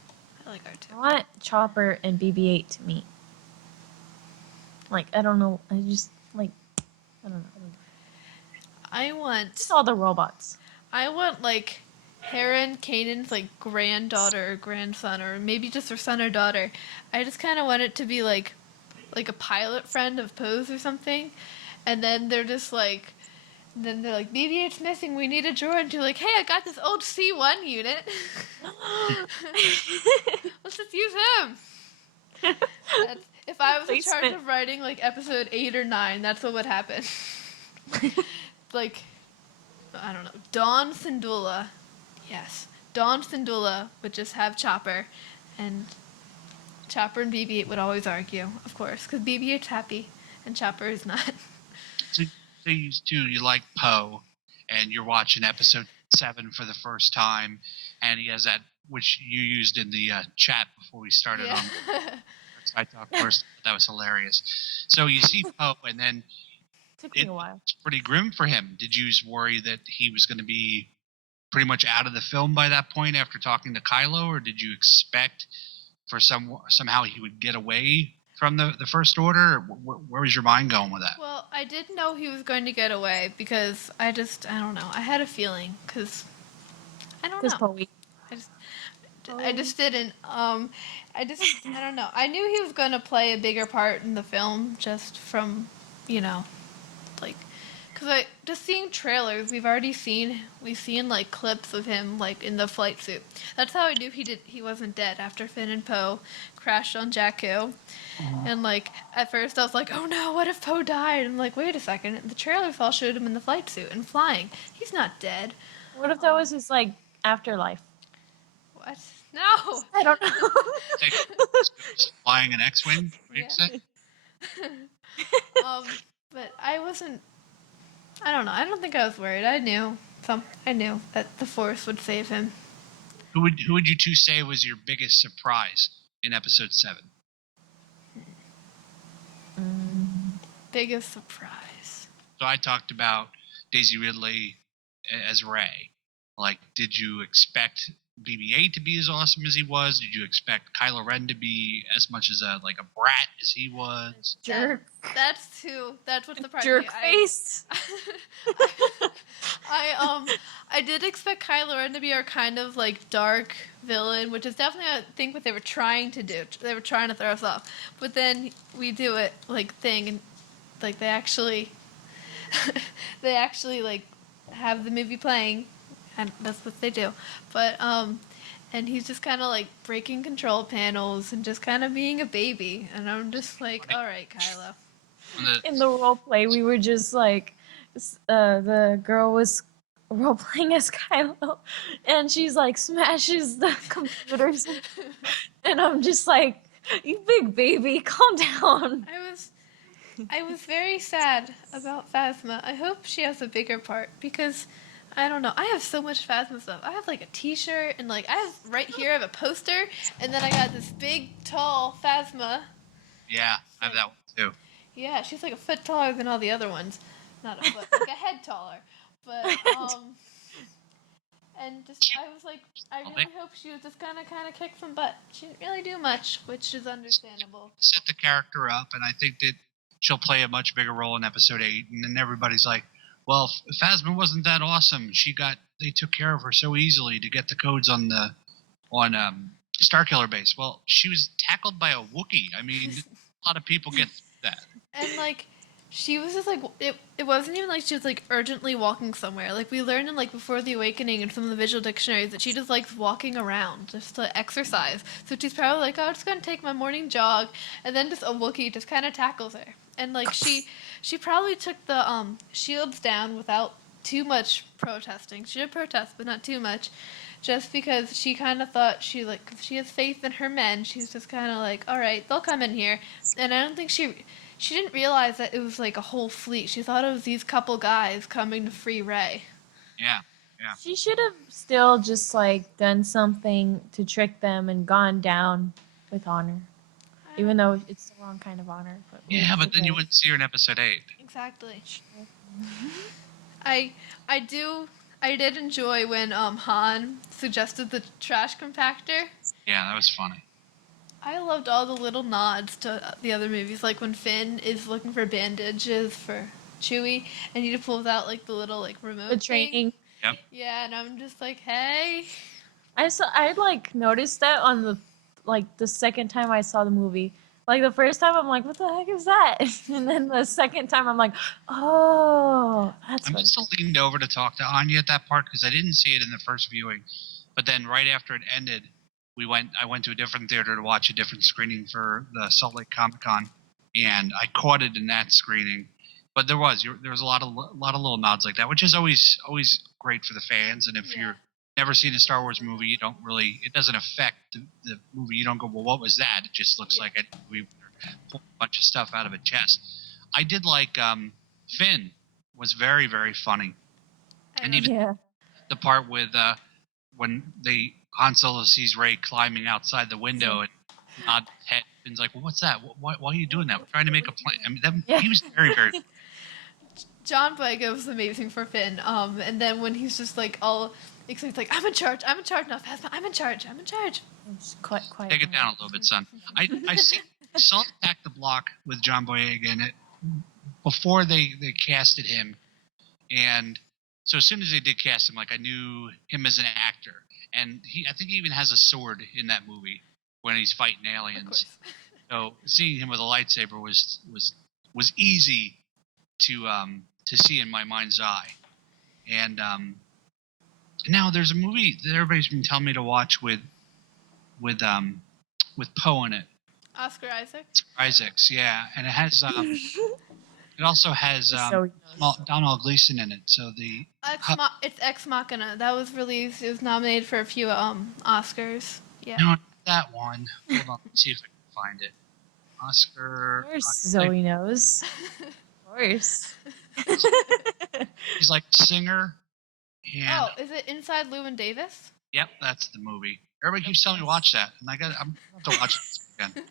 I like R2. I want Chopper and BB-8 to meet. Like, I don't know. I just, like, I don't know. I want... Just all the robots. I want, like, Hera Kanan's, like, granddaughter or grandson, or maybe just her son or daughter. I just kind of want it to be, like a pilot friend of Poe's or something. And then they're just, like... Then they're like, BB-8's missing, we need a droid. And you're like, hey, I got this old C1 unit. Let's just use him. If I was in charge of writing, like, episode 8 or 9, that's what would happen. Like, I don't know, Dawn Syndulla. Yes. Dawn Syndulla would just have Chopper, and Chopper and BB-8 would always argue, of course, because BB-8's happy, and Chopper is not. So you like Poe, and you're watching episode 7 for the first time, and he has that, which you used in the chat before we started on I Talk First. That was hilarious. So you see Poe, and then Took me a while. it's pretty grim for him. Did you worry that he was going to be pretty much out of the film by that point after talking to Kylo, or did you expect for somehow he would get away from the First Order? Where was your mind going with that? Well, I did know he was going to get away because I don't know. I had a feeling because I don't know. Poe. I just didn't. I don't know. I knew he was going to play a bigger part in the film just from, like, because just seeing trailers, we've seen like clips of him like in the flight suit. That's how I knew he wasn't dead after Finn and Poe crashed on Jakku. And like at first I was like, oh no, what if Poe died? I'm like, wait a second, the trailers all showed him in the flight suit and flying. He's not dead. What if that was his, like, afterlife? What? No. I don't know. Flying an X-wing? What Yeah. you say? But I wasn't. I don't know. I don't think I was worried. I knew that the Force would save him. Who would you two say was your biggest surprise in episode 7? Biggest surprise. So I talked about Daisy Ridley as Rey. Like, did you expect BB-8 to be as awesome as he was? Did you expect Kylo Ren to be as much as a brat as he was? Jerk. That's what surprised Jerk me. face. I did expect Kylo Ren to be our kind of like dark villain, which is definitely I think what they were trying to do. They were trying to throw us off, but then we do it and like they actually like have the movie playing, and that's what they do. But and he's just kind of like breaking control panels and just kind of being a baby, and I'm just like, all right, Kylo. In the role play, we were just like, the girl was role playing as Kylo, and she's like smashes the computers, and I'm just like, you big baby, calm down. I was very sad about Phasma. I hope she has a bigger part because I don't know. I have so much Phasma stuff. I have like a T-shirt and like I have right here. I have a poster, and then I got this big, tall Phasma. Yeah, I have that one too. Yeah, she's like a foot taller than all the other ones. Not a foot, like a head taller. But and just I was like, I really hope she was just gonna kind of kick some butt. She didn't really do much, which is understandable. Set the character up, and I think that she'll play a much bigger role in episode 8. And then everybody's like, well, Phasma wasn't that awesome. They took care of her so easily to get the codes on Starkiller base. Well, she was tackled by a Wookiee. I mean, a lot of people get that. And like, she was just like it wasn't even like she was like urgently walking somewhere. Like we learned in like Before the Awakening and some of the visual dictionaries that she just likes walking around just to exercise. So she's probably like, oh, I'm just gonna take my morning jog, and then just a Wookiee just kind of tackles her. And like she probably took the shields down without too much protesting. She did protest, but not too much. Just because she kind of thought she has faith in her men. She's just kind of like, all right, they'll come in here. And I don't think she didn't realize that it was like a whole fleet. She thought it was these couple guys coming to free Rey. Yeah, yeah. She should have still just like done something to trick them and gone down with honor, even though it's the wrong kind of honor. But Yeah, but then you wouldn't see her in episode 8. Exactly. I did enjoy when Han suggested the trash compactor. Yeah, that was funny. I loved all the little nods to the other movies, like when Finn is looking for bandages for Chewie, and he pulls out like the little like remote the thing. training. Yep. Yeah, and I'm just like, hey. I like noticed that on the second time I saw the movie. Like the first time I'm like, what the heck is that? And then the second time I'm like, oh, that's I'm what. just leaned over to talk to Anya at that part because I didn't see it in the first viewing. But then right after it ended, I went to a different theater to watch a different screening for the Salt Lake Comic Con, and I caught it in that screening. But there was a lot of little nods like that, which is always great for the fans. And if you're never seen a Star Wars movie, it doesn't affect the movie. You don't go, well, what was that? It just looks like we pulled a bunch of stuff out of a chest. I did like Finn was very, very funny, and even the part with when Han Solo sees Rey climbing outside the window and nod his head. Finn's like, well, what's that? Why are you doing that? We're trying to make a plan. I mean, he was very, very. John Boyega was amazing for Finn. And then when he's just like all excited, like, I'm in charge now, Phasma. I'm in charge. It's quite Take it down a little bit, son. I saw Attack the Block with John Boyega in it before they casted him, and so as soon as they did cast him, like I knew him as an actor, and I think he even has a sword in that movie when he's fighting aliens. So seeing him with a lightsaber was easy to see in my mind's eye, and now there's a movie that everybody's been telling me to watch with Poe in it. Oscar Isaac. Isaacs, yeah, and it has it also has Donald Gleason in it. So it's Ex Machina. That was released. It was nominated for a few Oscars. Yeah. No, not that one. Hold on, let's see if I can find it. Oscar. Of course, Zoe knows. Of course. He's like a singer. And, is it Inside Llewyn Davis? Yep, that's the movie. Everybody keeps telling me to watch that, and I'm going to watch it this weekend.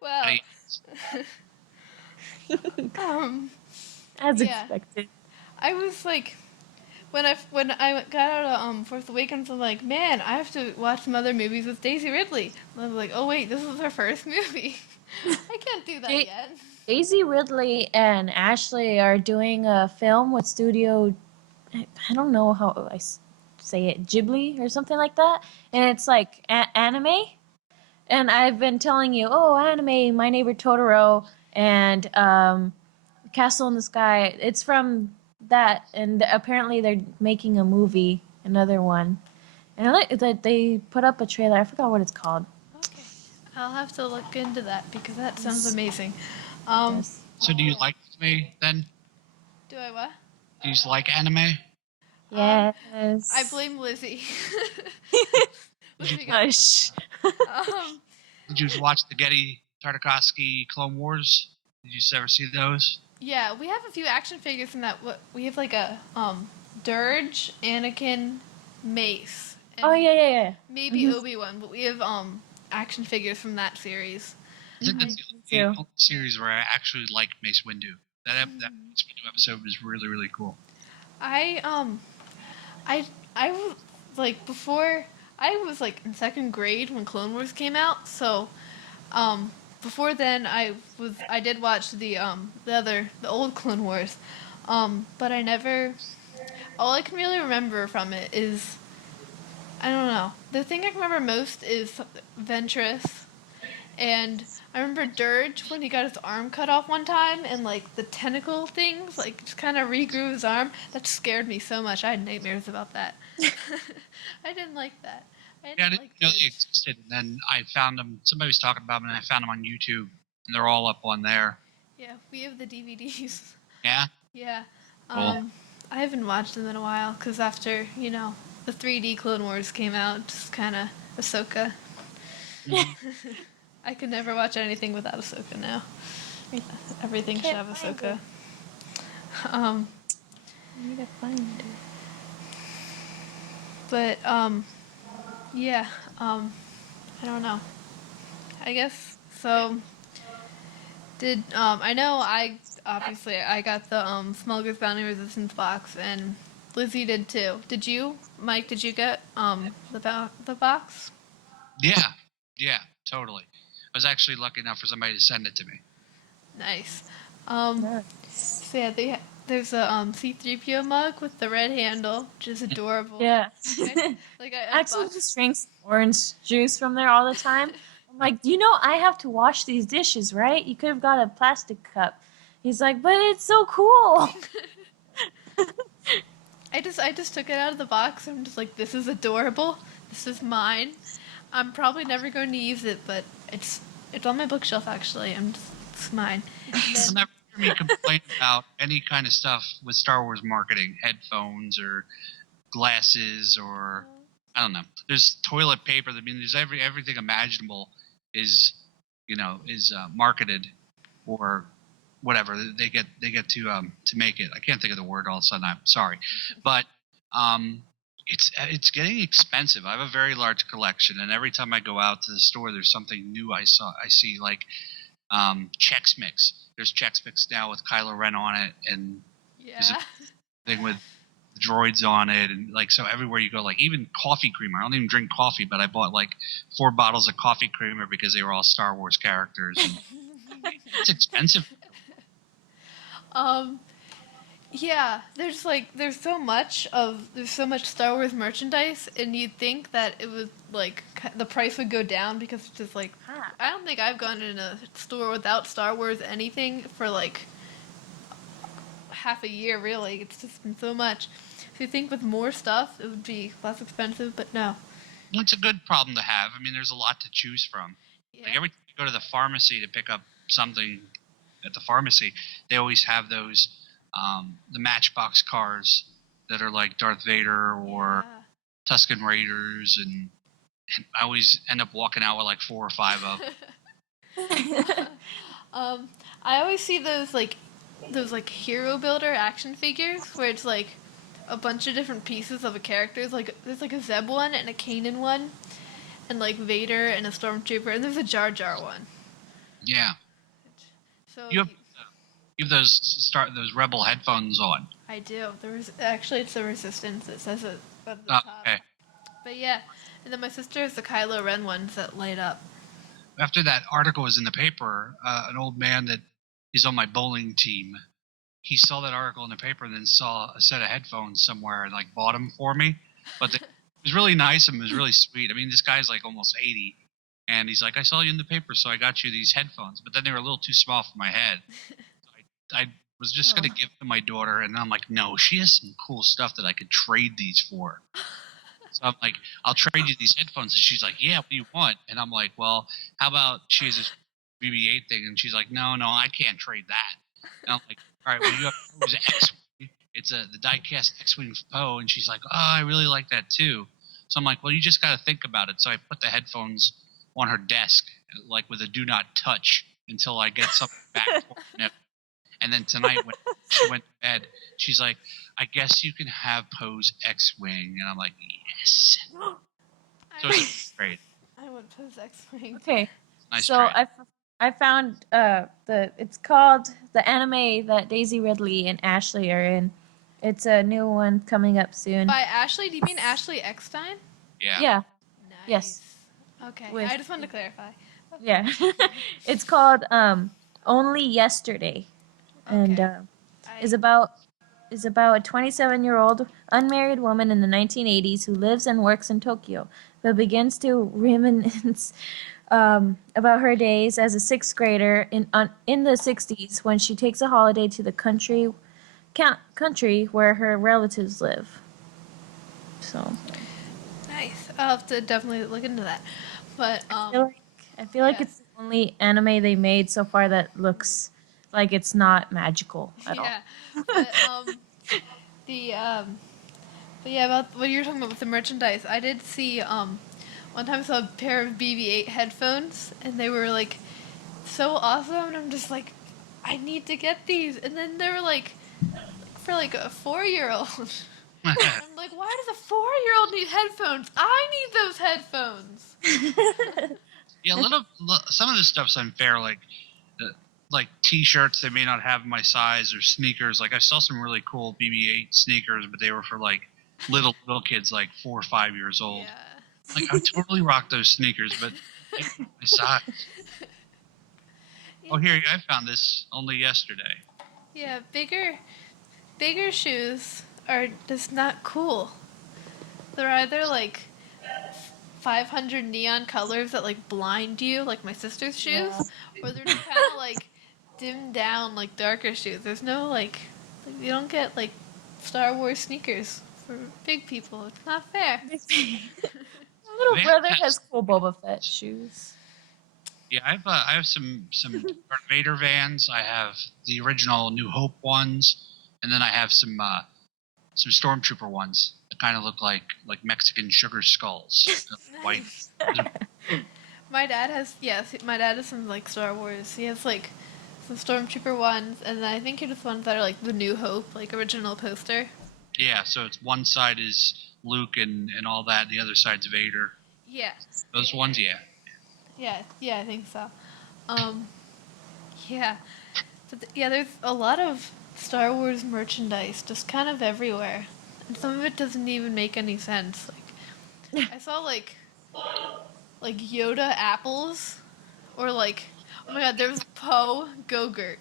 Well, as expected. I was like, when I got out of Force Awakens, I'm like, man, I have to watch some other movies with Daisy Ridley. And I was like, oh wait, this is her first movie. I can't do that yet. Daisy Ridley and Ashley are doing a film with Studio, I don't know how I say it, Ghibli or something like that. And it's like anime. And I've been telling you, anime, My Neighbor Totoro, and Castle in the Sky. It's from that. And apparently they're making a movie, another one. And I like that they put up a trailer. I forgot what it's called. Okay. I'll have to look into that because that sounds amazing. So do you like anime then? Do I what? Do you like anime? Yes. I blame Lizzy. Hush. Did you watch the Getty Tartakovsky Clone Wars? Did you ever see those? Yeah, we have a few action figures from that. We have like a Dirge, Anakin, Mace. Yeah. Maybe Obi-Wan, but we have action figures from that series. I think that's the only series where I actually like Mace Windu. That Mace Windu episode was really, really cool. I was like before I was like in second grade when Clone Wars came out, so before then I did watch the old Clone Wars, but I never. All I can really remember from it is I don't know. The thing I remember most is Ventress. And I remember Dirge when he got his arm cut off one time and like the tentacle things like just kind of regrew his arm. That scared me so much. I had nightmares about that. I didn't like that. I Yeah, I didn't didn't like know they Dirge. existed. And then I found them. Somebody was talking about them, and I found them on YouTube, and they're all up on there. Yeah, we have the DVDs. Yeah. Yeah. Cool. I haven't watched them in a while because after, the 3D Clone Wars came out, just kind of Ahsoka. I could never watch anything without Ahsoka now. Everything should have Can't find Ahsoka. I need to find it. But yeah. I don't know. I guess so. I know I got the Smuggler's Bounty Resistance box, and Lizzie did too. Did you, Mike? Did you get the box? Yeah, totally. I was actually lucky enough for somebody to send it to me. Nice. Nice. So yeah, there's a C-3PO mug with the red handle, which is adorable. Yeah. Like I actually just drink orange juice from there all the time. I'm like, I have to wash these dishes, right? You could have got a plastic cup. He's like, but it's so cool. I just took it out of the box. I'm just like, this is adorable. This is mine. I'm probably never going to use it, but it's on my bookshelf actually. It's mine. You'll never hear me complain about any kind of stuff with Star Wars marketing, headphones or glasses or I don't know. There's toilet paper. I mean, there's everything imaginable is marketed or whatever they get to make it. I can't think of the word all of a sudden. I'm sorry, but it's getting expensive. I have a very large collection, and every time I go out to the store, there's something new I see like Chex Mix. There's Chex Mix now with Kylo Ren on it, and there's Yeah. a thing with droids on it, and like so everywhere you go, like even coffee creamer. I don't even drink coffee, but I bought like 4 bottles of coffee creamer because they were all Star Wars characters. And it's expensive. Yeah, there's so much Star Wars merchandise, and you'd think that it would the price would go down because it's just like I don't think I've gone in a store without Star Wars anything for like half a year really. It's just been so much. So you think with more stuff it would be less expensive, but no. Well, it's a good problem to have. I mean, there's a lot to choose from. Yeah. Like every time you go to the pharmacy to pick up something at the pharmacy, they always have those the Matchbox cars that are like Darth Vader or Tusken Raiders, and I always end up walking out with like 4 or 5 of them. I always see those hero builder action figures where it's like a bunch of different pieces of a character. There's like a Zeb one and a Kanan one, and like Vader and a Stormtrooper, and there's a Jar Jar one. Yeah. So You have those Rebel headphones on. I do. It's the Resistance. It says it at the top. Okay. But yeah, and then my sister has the Kylo Ren ones that light up. After that article was in the paper, an old man that is on my bowling team, he saw that article in the paper and then saw a set of headphones somewhere and like bought them for me. But it was really nice and it was really sweet. I mean, this guy's like almost 80, and he's like, "I saw you in the paper, so I got you these headphones." But then they were a little too small for my head. So I was just going to give them to my daughter, and I'm like, "No, she has some cool stuff that I could trade these for." So I'm like, "I'll trade you these headphones." And she's like, "Yeah, what do you want?" And I'm like, "Well, how about," she has this BB-8 thing, and she's like, no, I can't trade that. And I'm like, "All right, well, you have an X-Wing. It's the die-cast X-Wing Poe." And she's like, "Oh, I really like that too." So I'm like, "Well, you just got to think about it." So I put the headphones on her desk, like with a do not touch until I get something back for her. And then tonight when she went to bed, she's like, "I guess you can have Poe's X-Wing." And I'm like, "Yes." So it's great. I want Poe's X-Wing. Okay. Nice So trade. I found it's called the anime that Daisy Ridley and Ashley are in. It's a new one coming up soon. By Ashley, do you mean Ashley Eckstein? Yeah. Yeah. Nice. Yes. Okay. With- I just wanted to clarify. Yeah. It's called Only Yesterday. And Okay. is about is about a 27-year-old unmarried woman in the 1980s who lives and works in Tokyo, but begins to reminisce about her days as a sixth grader in the 60s when she takes a holiday to the country where her relatives live. So Nice. I'll have to definitely look into that. But I feel like yeah. it's the only anime they made so far that looks like it's not magical at all. Yeah. But but yeah, about what you're talking about with the merchandise, I did see one time I saw a pair of BB-8 headphones, and they were like so awesome, and I'm just like, I need to get these, and then they were like for like a 4-year-old. I'm like, why does a 4-year-old need headphones? I need those headphones. Yeah, some of this stuff's unfair. Like T-shirts, they may not have my size, or sneakers. Like I saw some really cool BB-8 sneakers, but they were for like little kids, like 4 or 5 years old. Yeah. Like I would totally rock those sneakers, but they weren't my size. Oh, here, I found this only yesterday. Yeah, bigger shoes are just not cool. They're either like 500 neon colors that like blind you, like my sister's shoes, or they're just kind of like dimmed down, like darker shoes. There's no like you don't get like Star Wars sneakers for big people. It's not fair. My little brother has cool Boba Fett shoes. Yeah, I have some Darth Vader Vans. I have the original New Hope ones, and then I have some Stormtrooper ones that kind of look like Mexican sugar skulls, white. My dad has some like Star Wars. He has like some Stormtrooper ones, and then I think he has ones that are like the New Hope, like original poster. Yeah, so it's one side is Luke and all that, and the other side's Vader. Yeah. Those ones, yeah. Yeah, I think so. Yeah. But yeah, there's a lot of Star Wars merchandise just kind of everywhere. And some of it doesn't even make any sense. Like I saw like Yoda apples or like oh my god, there was Poe Go-Gurt.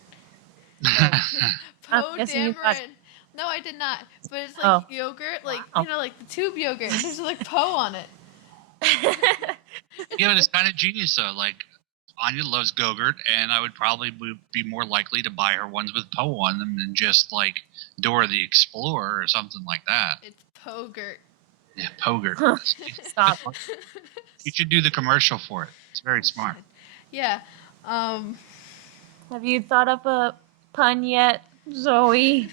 Poe Dameron. No, I did not. But it's like yogurt, like like the tube yogurt. There's like Poe on it. Yeah, but it's kind of genius though. Like Anya loves Go-Gurt, and I would probably be more likely to buy her ones with Poe on them than just like Dora the Explorer or something like that. It's Poe-Gurt. Yeah, Poe-Gurt. Stop. You should do the commercial for it. It's very smart. Yeah. Have you thought up a pun yet, Zoe?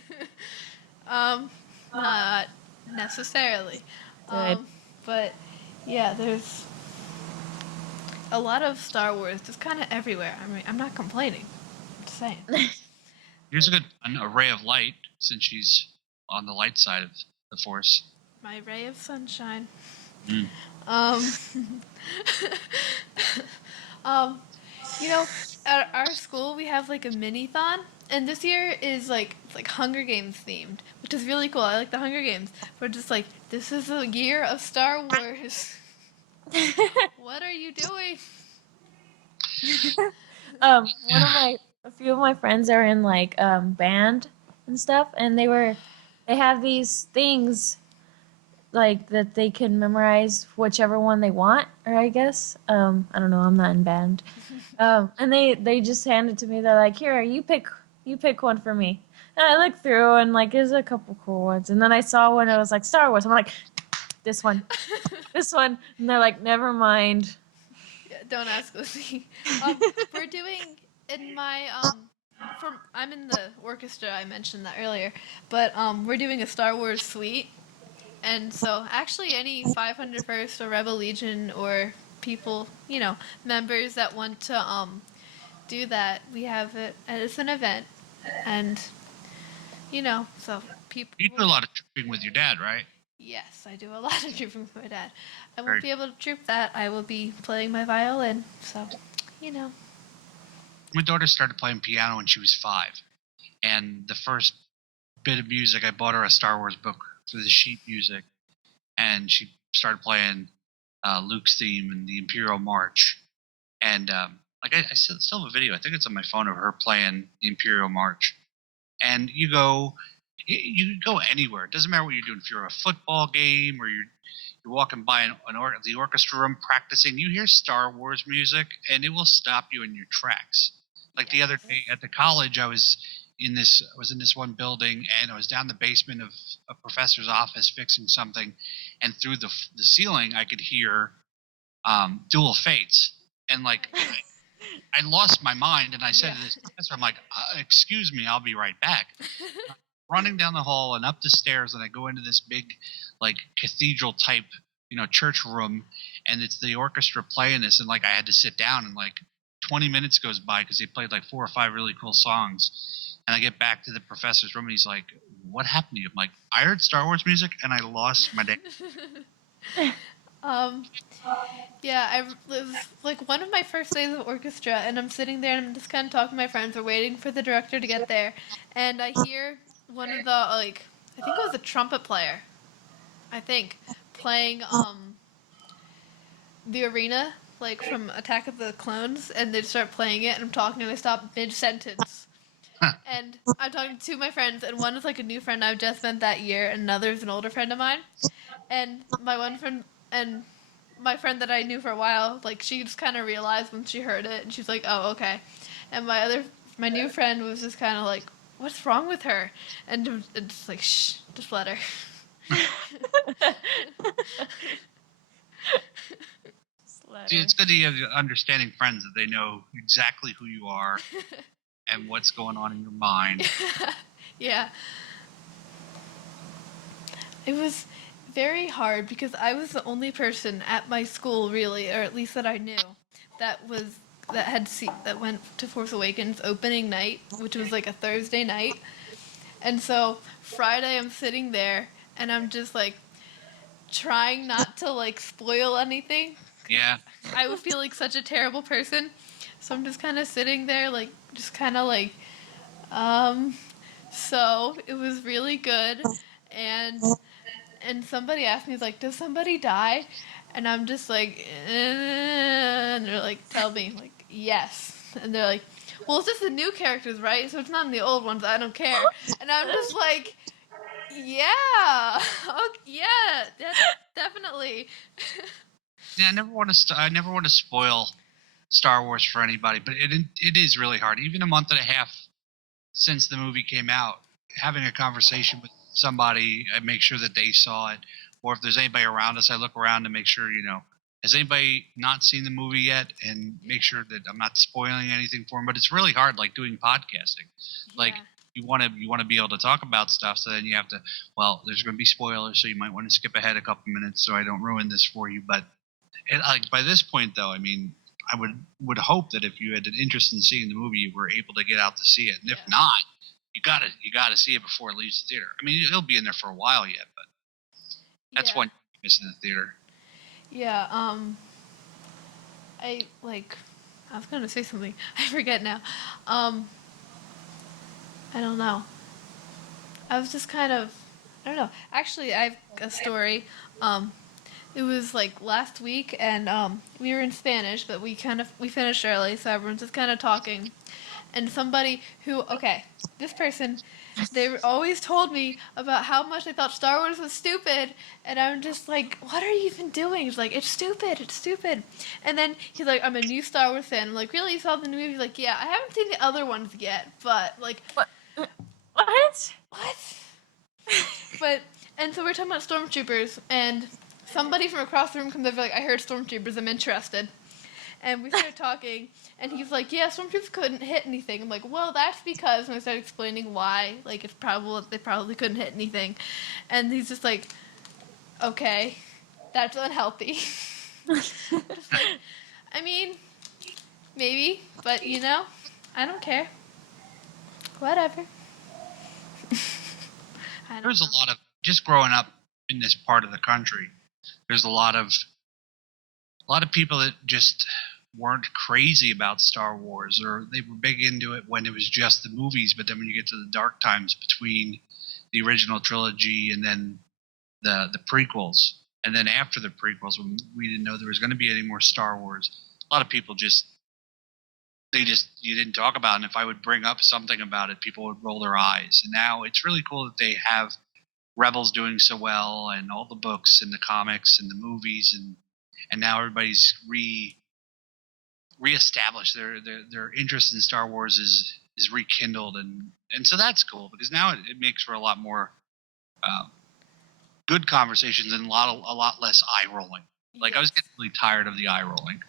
Not necessarily. Good. But yeah, there's a lot of Star Wars just kind of everywhere. I mean, I'm not complaining. I'm just saying. Here's a ray of light, since she's on the light side of the Force. My ray of sunshine. Mm. At our school we have like a mini-thon, and this year is like it's like Hunger Games themed, which is really cool. I like the Hunger Games. We're just like, this is a year of Star Wars. What are you doing? A few of my friends are in like band and stuff, and they have these things like that they can memorize whichever one they want, or I guess I don't know, I'm not in band. And they just hand it to me. They're like, here, you pick one for me. And I looked through and like there's a couple cool ones, and then I saw one that was like Star Wars. I'm like, this one, and they're like, never mind. Yeah, don't ask Lizzy. We're doing in my I'm in the orchestra. I mentioned that earlier, but we're doing a Star Wars suite, and so actually any 501st or Rebel Legion or people, members that want to do that, we have it, and it's an event, and so people. You do a lot of tripping with your dad, right? Yes, I do a lot of trooping with my dad. I won't be able to troop that. I will be playing my violin, so, My daughter started playing piano when she was 5, and the first bit of music, I bought her a Star Wars book for the sheet music, and she started playing Luke's theme and the Imperial March, and I still have a video. I think it's on my phone of her playing the Imperial March, and you go You can go anywhere. It doesn't matter what you're doing. If you're at a football game or you're walking by the orchestra room practicing, you hear Star Wars music, and it will stop you in your tracks. Like the other day at the college, I was in this one building, and I was down the basement of a professor's office fixing something, and through the ceiling, I could hear Duel of Fates, and like I lost my mind, and I said to this professor, I'm like, "Excuse me, I'll be right back." Running down the hall and up the stairs, and I go into this big, like cathedral type, church room, and it's the orchestra playing this, and like I had to sit down, and like 20 minutes goes by because they played like 4 or 5 really cool songs, and I get back to the professor's room, and he's like, "What happened to you?" I'm like, "I heard Star Wars music, and I lost my day." Yeah, it was like one of my first days of orchestra, and I'm sitting there and I'm just kind of talking to my friends. We're waiting for the director to get there, and I hear one of the I think it was a trumpet player, I think, playing the arena like from Attack of the Clones, and they start playing it, and I'm talking, and I stop mid sentence. And I'm talking to two of my friends, and one is like a new friend I've just met that year, and another is an older friend of mine. And my one friend and my friend that I knew for a while, like she just kind of realized when she heard it, and she's like, "Oh, okay." And my new friend was just kind of like, "What's wrong with her?" And it's like, "Shh, just let her." See, it's good to have understanding friends that they know exactly who you are and what's going on in your mind. Yeah. It was very hard because I was the only person at my school, really, or at least that I knew, that was that went to Force Awakens opening night, which was like a Thursday night. And so Friday I'm sitting there and I'm just like trying not to like spoil anything. Yeah. I would feel like such a terrible person. So I'm just kind of sitting there like just kind of like so it was really good, and somebody asked me, like, does somebody die? And I'm just like, and they're like, tell me. I'm like, yes. And they're like, well, it's just the new characters, right? So it's not in the old ones. I don't care. And I'm just like, yeah, okay, yeah, definitely. Yeah, I never want to spoil Star Wars for anybody, but it is really hard. Even a month and a half since the movie came out, having a conversation with somebody, I make sure that they saw it, or if there's anybody around us, I look around to make sure, has anybody not seen the movie yet, and make sure that I'm not spoiling anything for them. But it's really hard, like doing podcasting. Like Yeah. you want to be able to talk about stuff, so then you have to. Well, there's going to be spoilers, so you might want to skip ahead a couple minutes so I don't ruin this for you. But like by this point, though, I mean, I would hope that if you had an interest in seeing the movie, you were able to get out to see it, and if not, you gotta see it before it leaves the theater. I mean, it'll be in there for a while yet, but that's one you miss in the theater. Yeah, I was gonna say something. I forget now. I don't know. I was just kind of, I don't know. Actually, I have a story. It was like last week, and we were in Spanish, but we finished early, so everyone's just kind of talking. And somebody who, okay, this person, they always told me about how much they thought Star Wars was stupid, and I'm just like, what are you even doing? He's like, it's stupid, it's stupid. And then he's like, I'm a new Star Wars fan. I'm like, really? You saw the new movie? He's like, yeah, I haven't seen the other ones yet, but like, What? What? what? But, and so we're talking about stormtroopers, and somebody from across the room comes over like, I heard stormtroopers, I'm interested. And we started talking, and he's like, yeah, stormtroopers couldn't hit anything. I'm like, well, that's because, and I started explaining why, like, it's probable they probably couldn't hit anything. And he's just like, okay, that's unhealthy. Just like, I mean, maybe, but I don't care. Whatever. There's a lot of just growing up in this part of the country. There's a lot of people that just weren't crazy about Star Wars, or they were big into it when it was just the movies. But then when you get to the dark times between the original trilogy and then the prequels, and then after the prequels, when we didn't know there was going to be any more Star Wars, a lot of people just you didn't talk about it. And if I would bring up something about it, people would roll their eyes. And now it's really cool that they have Rebels doing so well, and all the books and the comics and the movies, and now everybody's reestablished their interest in Star Wars is rekindled, and so that's cool, because now it makes for a lot more good conversations and a lot less eye rolling. Like, I was getting really tired of the eye rolling.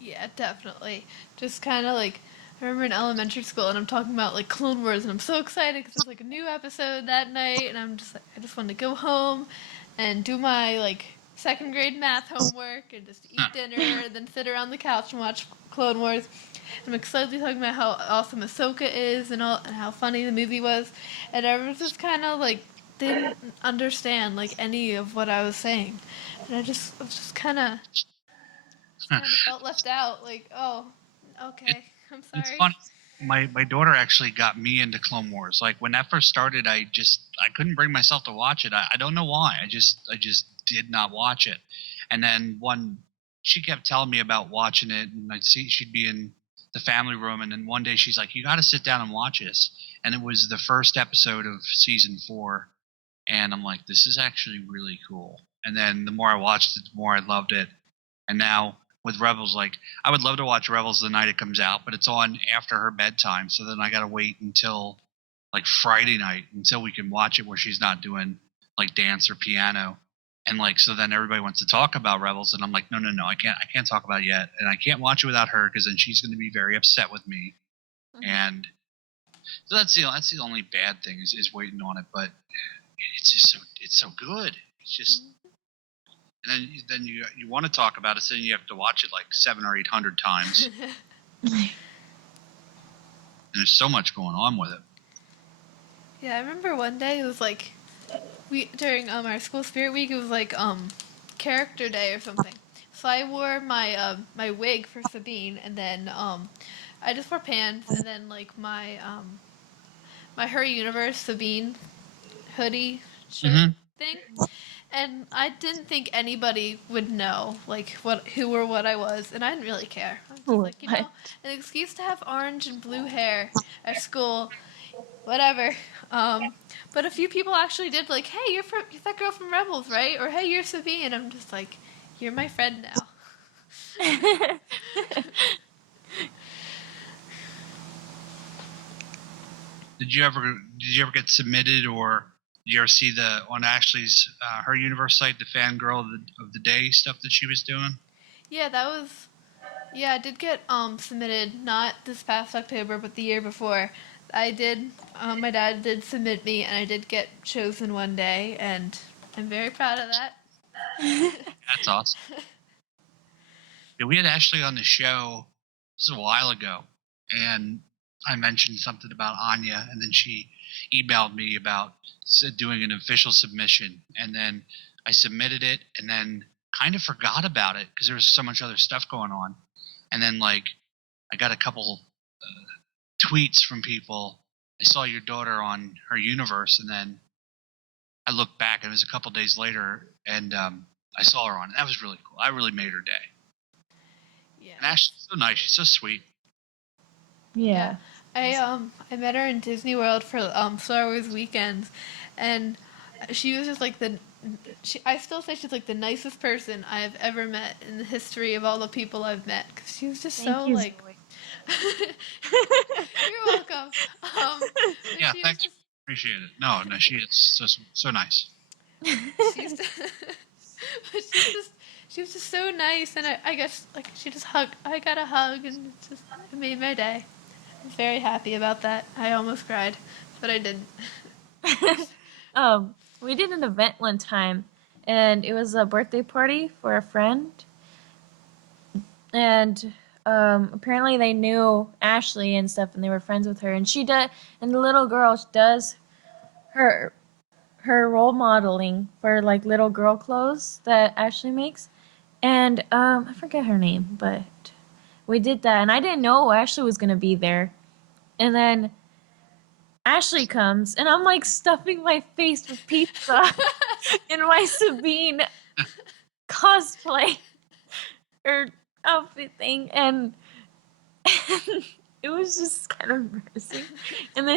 Yeah, definitely. Just kind of like, I remember in elementary school, and I'm talking about like Clone Wars, and I'm so excited because there's like a new episode that night, and I'm just like, I just wanted to go home and do my like second grade math homework and just eat dinner, and then sit around the couch and watch Clone Wars. I'm excitedly talking about how awesome Ahsoka is and how funny the movie was, and I was just kind of like didn't understand like any of what I was saying, and I was just kind of felt left out. Like, oh, okay, I'm sorry. It's funny. My daughter actually got me into Clone Wars. Like, when that first started, I couldn't bring myself to watch it. I don't know why. I just did not watch it. And then she kept telling me about watching it, and she'd be in the family room, and then one day she's like, "You got to sit down and watch this." And it was the first episode of season 4, and I'm like, "This is actually really cool." And then the more I watched it, the more I loved it. And now with Rebels, like, I would love to watch Rebels the night it comes out, but it's on after her bedtime, so then I gotta wait until like Friday night until we can watch it where she's not doing like dance or piano. And like, so then everybody wants to talk about Rebels, and I'm like, no, I can't talk about it yet, and I can't watch it without her, because then she's going to be very upset with me. Mm-hmm. And so that's the only bad thing is waiting on it, but it's just so good. It's just, and then you want to talk about it, so then you have to watch it like 700 or 800 times. And there's so much going on with it. Yeah, I remember one day it was like during our school spirit week, it was like character day or something. So I wore my my wig for Sabine, and then I just wore pants, and then like my my Her Universe Sabine hoodie shirt thing. And I didn't think anybody would know like who or what I was, and I didn't really care. I was just like, you know, an excuse to have orange and blue hair at school, whatever. But a few people actually did like, "Hey, you're that girl from Rebels, right?" Or, "Hey, you're Sabine." And I'm just like, "You're my friend now." Did you ever get submitted, or did you ever see on Ashley's Her Universe site, the fangirl of the day stuff that she was doing? Yeah, I did get submitted, not this past October, but the year before. I did. My dad did submit me, and I did get chosen one day, and I'm very proud of that. That's awesome. Yeah, we had Ashley on the show. This was a while ago, and I mentioned something about Anya, and then she emailed me about doing an official submission, and then I submitted it, and then kind of forgot about it because there was so much other stuff going on. And then like I got a couple tweets from people. I saw your daughter on Her Universe, and then I looked back, and it was a couple days later, and I saw her on it. That was really cool. I really made her day. Yeah. And Ashley's so nice. She's so sweet. Yeah. I met her in Disney World for Star Wars weekends, and she was just like I still say she's like the nicest person I have ever met in the history of all the people I've met, because she was just Thank you, like. You're welcome. Yeah, thanks. Appreciate it. No, she is so nice. She was just so nice, and I guess like she just hugged. I got a hug, and it made my day. I was very happy about that. I almost cried, but I didn't. We did an event one time, and it was a birthday party for a friend, and apparently they knew Ashley and stuff, and they were friends with her, and and the little girl does her role modeling for like little girl clothes that Ashley makes, and I forget her name, but we did that, and I didn't know Ashley was gonna be there, and then Ashley comes, and I'm like stuffing my face with pizza in my Sabine cosplay or outfit thing, and it was just kind of embarrassing. And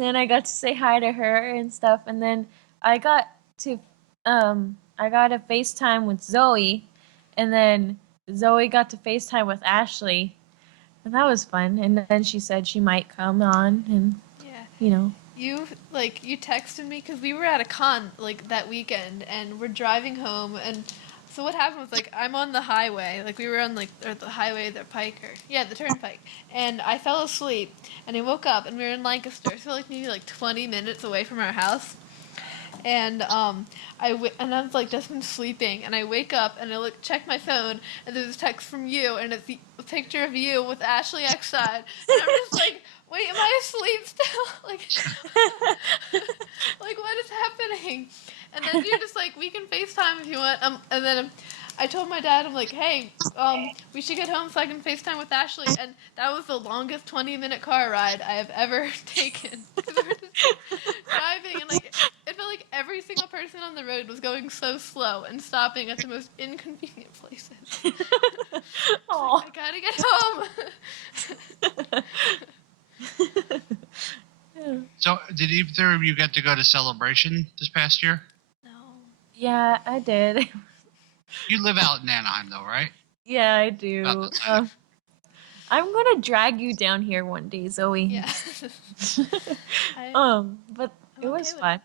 then I got to say hi to her and stuff. And then I got to, I got a FaceTime with Zoe, and then Zoe got to FaceTime with Ashley, and that was fun. And then she said she might come on, and Yeah. you know. You texted me because we were at a con that weekend and we're driving home, and so what happened was I'm on the highway, we were on the highway, the pike, or yeah, the turnpike, and I fell asleep and I woke up and we were in Lancaster, so maybe 20 minutes away from our house. And and I've just been sleeping, and I wake up and I check my phone, and there's a text from you, and it's a picture of you with Ashley X side, and I'm just wait, am I asleep still? What is happening? And then you're just we can FaceTime if you want. And then I told my dad, I'm hey, we should get home so I can FaceTime with Ashley. And that was the longest 20-minute car ride I have ever taken. We were just driving, and it felt like every single person on the road was going so slow and stopping at the most inconvenient places. Oh. I gotta get home. So, did either of you get to go to Celebration this past year? No. Yeah, I did. You live out in Anaheim, though, right? Yeah, I do. About that side. I'm gonna drag you down here one day, Zoe. Yeah. But it was okay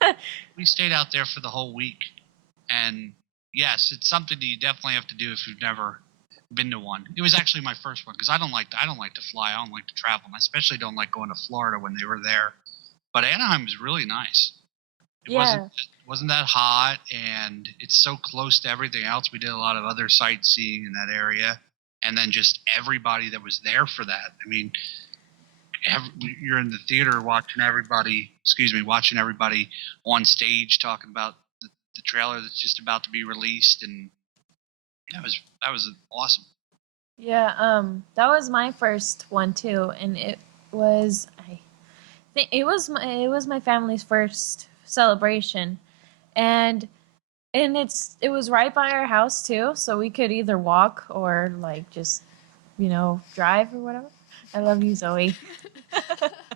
fun. We stayed out there for the whole week, and yes, it's something that you definitely have to do if you've never been to one. It was actually my first one because I don't like to fly. I don't like to travel, and I especially don't like going to Florida when they were there. But Anaheim was really nice. It wasn't that hot, and it's so close to everything else. We did a lot of other sightseeing in that area, and then just everybody that was there for that. I mean, you're in the theater watching everybody on stage talking about the trailer that's just about to be released, and that was awesome. Yeah, that was my first one too, and it was I think it was my family's first celebration, and it was right by our house too, so we could either walk or just drive or whatever. I love you, Zoe.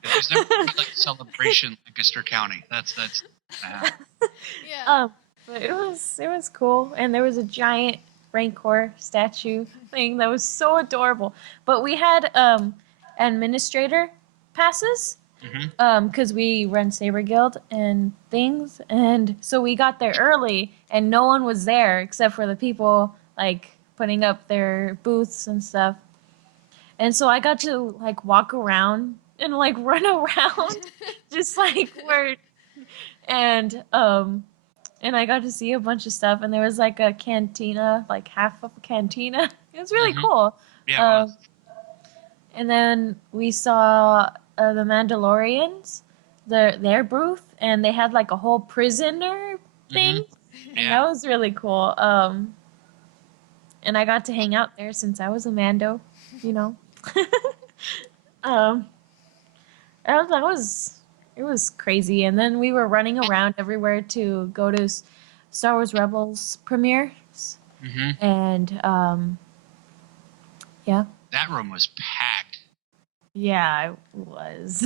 There's never been a celebration in Lancaster County. That's Yeah. But it was cool, and there was a giant Rancor statue thing that was so adorable. But we had administrator passes because we run Saber Guild and things, and so we got there early, and no one was there except for the people putting up their booths and stuff. And so I got to walk around and run around just where and I got to see a bunch of stuff, and there was a cantina, half of a cantina. It was really cool. Yeah. And then we saw the Mandalorians, their booth, and they had a whole prisoner thing, and that was really cool. And I got to hang out there since I was a Mando, It was crazy. And then we were running around everywhere to go to Star Wars Rebels premieres. And yeah. That room was packed. Yeah, it was.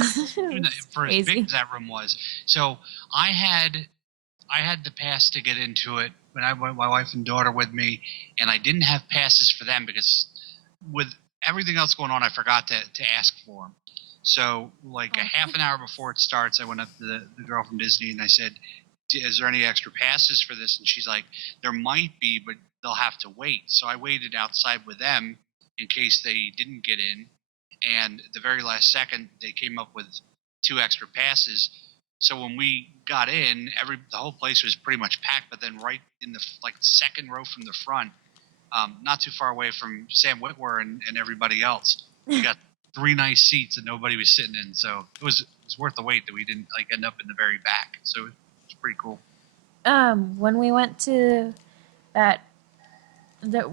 For as big as that room was. So I had the pass to get into it when I went my wife and daughter with me, and I didn't have passes for them because with everything else going on, I forgot to ask for them. So a half an hour before it starts, I went up to the girl from Disney and I said, is there any extra passes for this? And she's like, there might be, but they'll have to wait. So I waited outside with them in case they didn't get in. And the very last second, they came up with 2 extra passes. So when we got in, the whole place was pretty much packed. But then right in the second row from the front, not too far away from Sam Witwer and everybody else, we got 3 nice seats that nobody was sitting in. So it was worth the wait that we didn't end up in the very back. So it's pretty cool. When we went to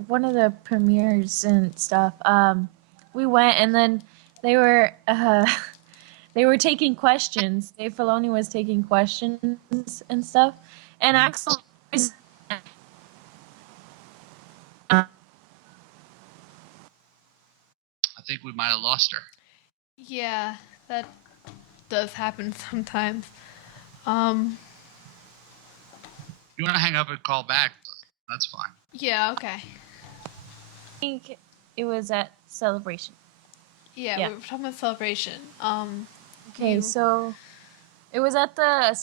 one of the premieres and stuff, we went, and then they were taking questions. Dave Filoni was taking questions and stuff, and Axel think we might have lost her. Yeah, that does happen sometimes. Um, If you want to hang up and call back, that's fine. yeah, okay. I think it was at Celebration. Yeah, Yeah. we were talking about Celebration. Okay, so it was at the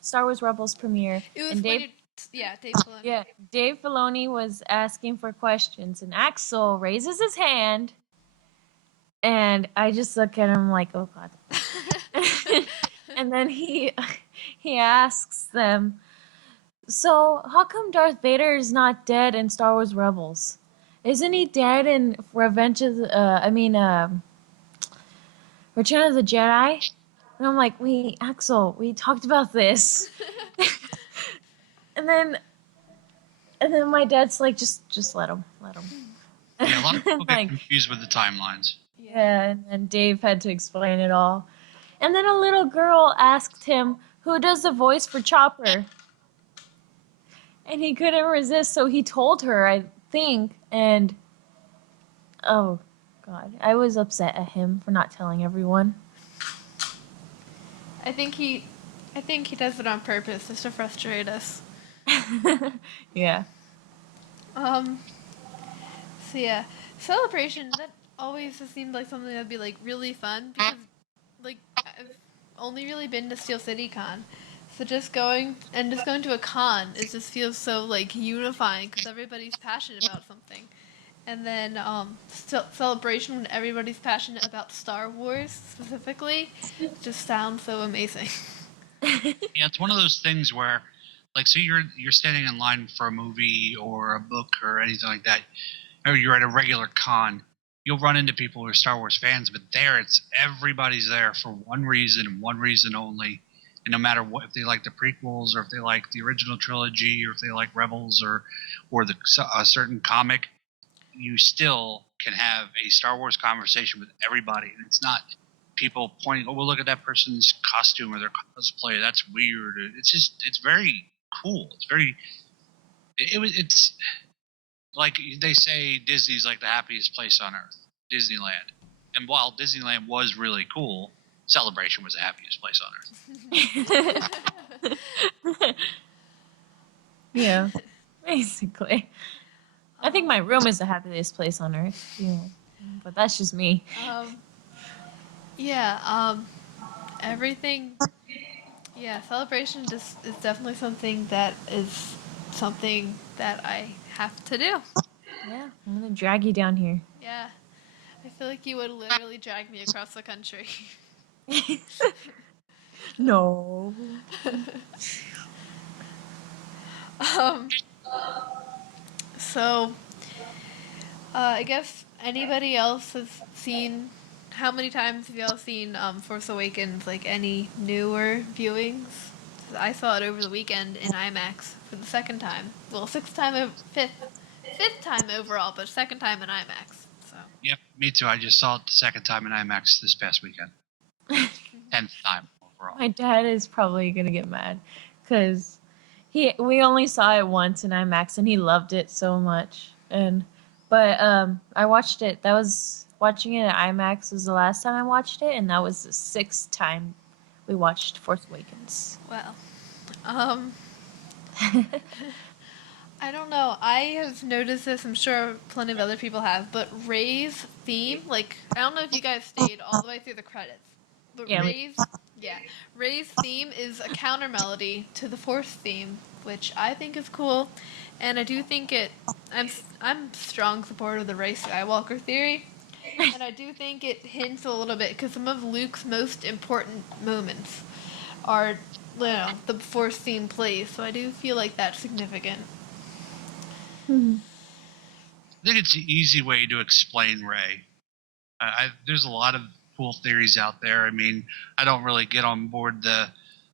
Star Wars Rebels premiere. it was and when Dave, Dave Filoni. yeah, Dave Filoni was asking for questions, and Axel raises his hand, and I just look at him like, oh god. And then he asks them, so how come Darth Vader is not dead in Star Wars Rebels? Isn't he dead in Revenge of the, Return of the Jedi? And I'm like, wait, Axel, we talked about this. and then my dad's like, just let him. Yeah, a lot of people get Like, confused with the timelines. yeah, and then Dave had to explain it all. And then a little girl asked him, who does the voice for Chopper? And he couldn't resist, so he told her, I think, and oh god, I was upset at him for not telling everyone. I think he does it on purpose just to frustrate us. Yeah. So yeah, Celebration, that always just seemed like something that'd be like really fun because like I've only really been to Steel City Con, so just going to a con, it just feels so like unifying because everybody's passionate about something. And then Celebration, when everybody's passionate about Star Wars specifically, just sounds so amazing. Yeah, it's one of those things where, like, so you're standing in line for a movie or a book or anything like that, or you're at a regular con. You'll run into people who are Star Wars fans, but there it's everybody's there for one reason and one reason only. And no matter what, if they like the prequels or if they like the original trilogy or if they like Rebels or a certain comic, you still can have a Star Wars conversation with everybody. And it's not people pointing, oh, well, look at that person's costume or their cosplay. That's weird. It's very cool. It's like they say Disney's like the happiest place on earth, Disneyland. And while Disneyland was really cool, Celebration was the happiest place on earth. Yeah, basically. I think my room is the happiest place on earth. Yeah, but that's just me. Everything. Yeah, Celebration just is definitely something that I have to do. Yeah, I'm gonna drag you down here. Yeah, I feel like you would literally drag me across the country. No. um. So, I guess anybody else has seen. How many times have y'all seen Force Awakens? Like any newer viewings? I saw it over the weekend in IMAX for the second time. Well, fifth time overall, but second time in IMAX. So. Yep, me too. I just saw it the second time in IMAX this past weekend. 10th time overall. My dad is probably gonna get mad because we only saw it once in IMAX and he loved it so much. But I watched it. Watching it at IMAX was the last time I watched it, and that was the 6th time we watched Force Awakens. Well, I don't know. I have noticed this. I'm sure plenty of other people have. But Rey's theme, like, I don't know if you guys stayed all the way through the credits. But Yeah, Rey's theme is a counter melody to the Force theme, which I think is cool. And I do think I'm a strong supporter of the Rey Skywalker theory. And I do think it hints a little bit, because some of Luke's most important moments are, the Force theme plays. So I do feel like that's significant. Hmm. I think it's an easy way to explain Rey. There's a lot of cool theories out there. I mean, I don't really get on board the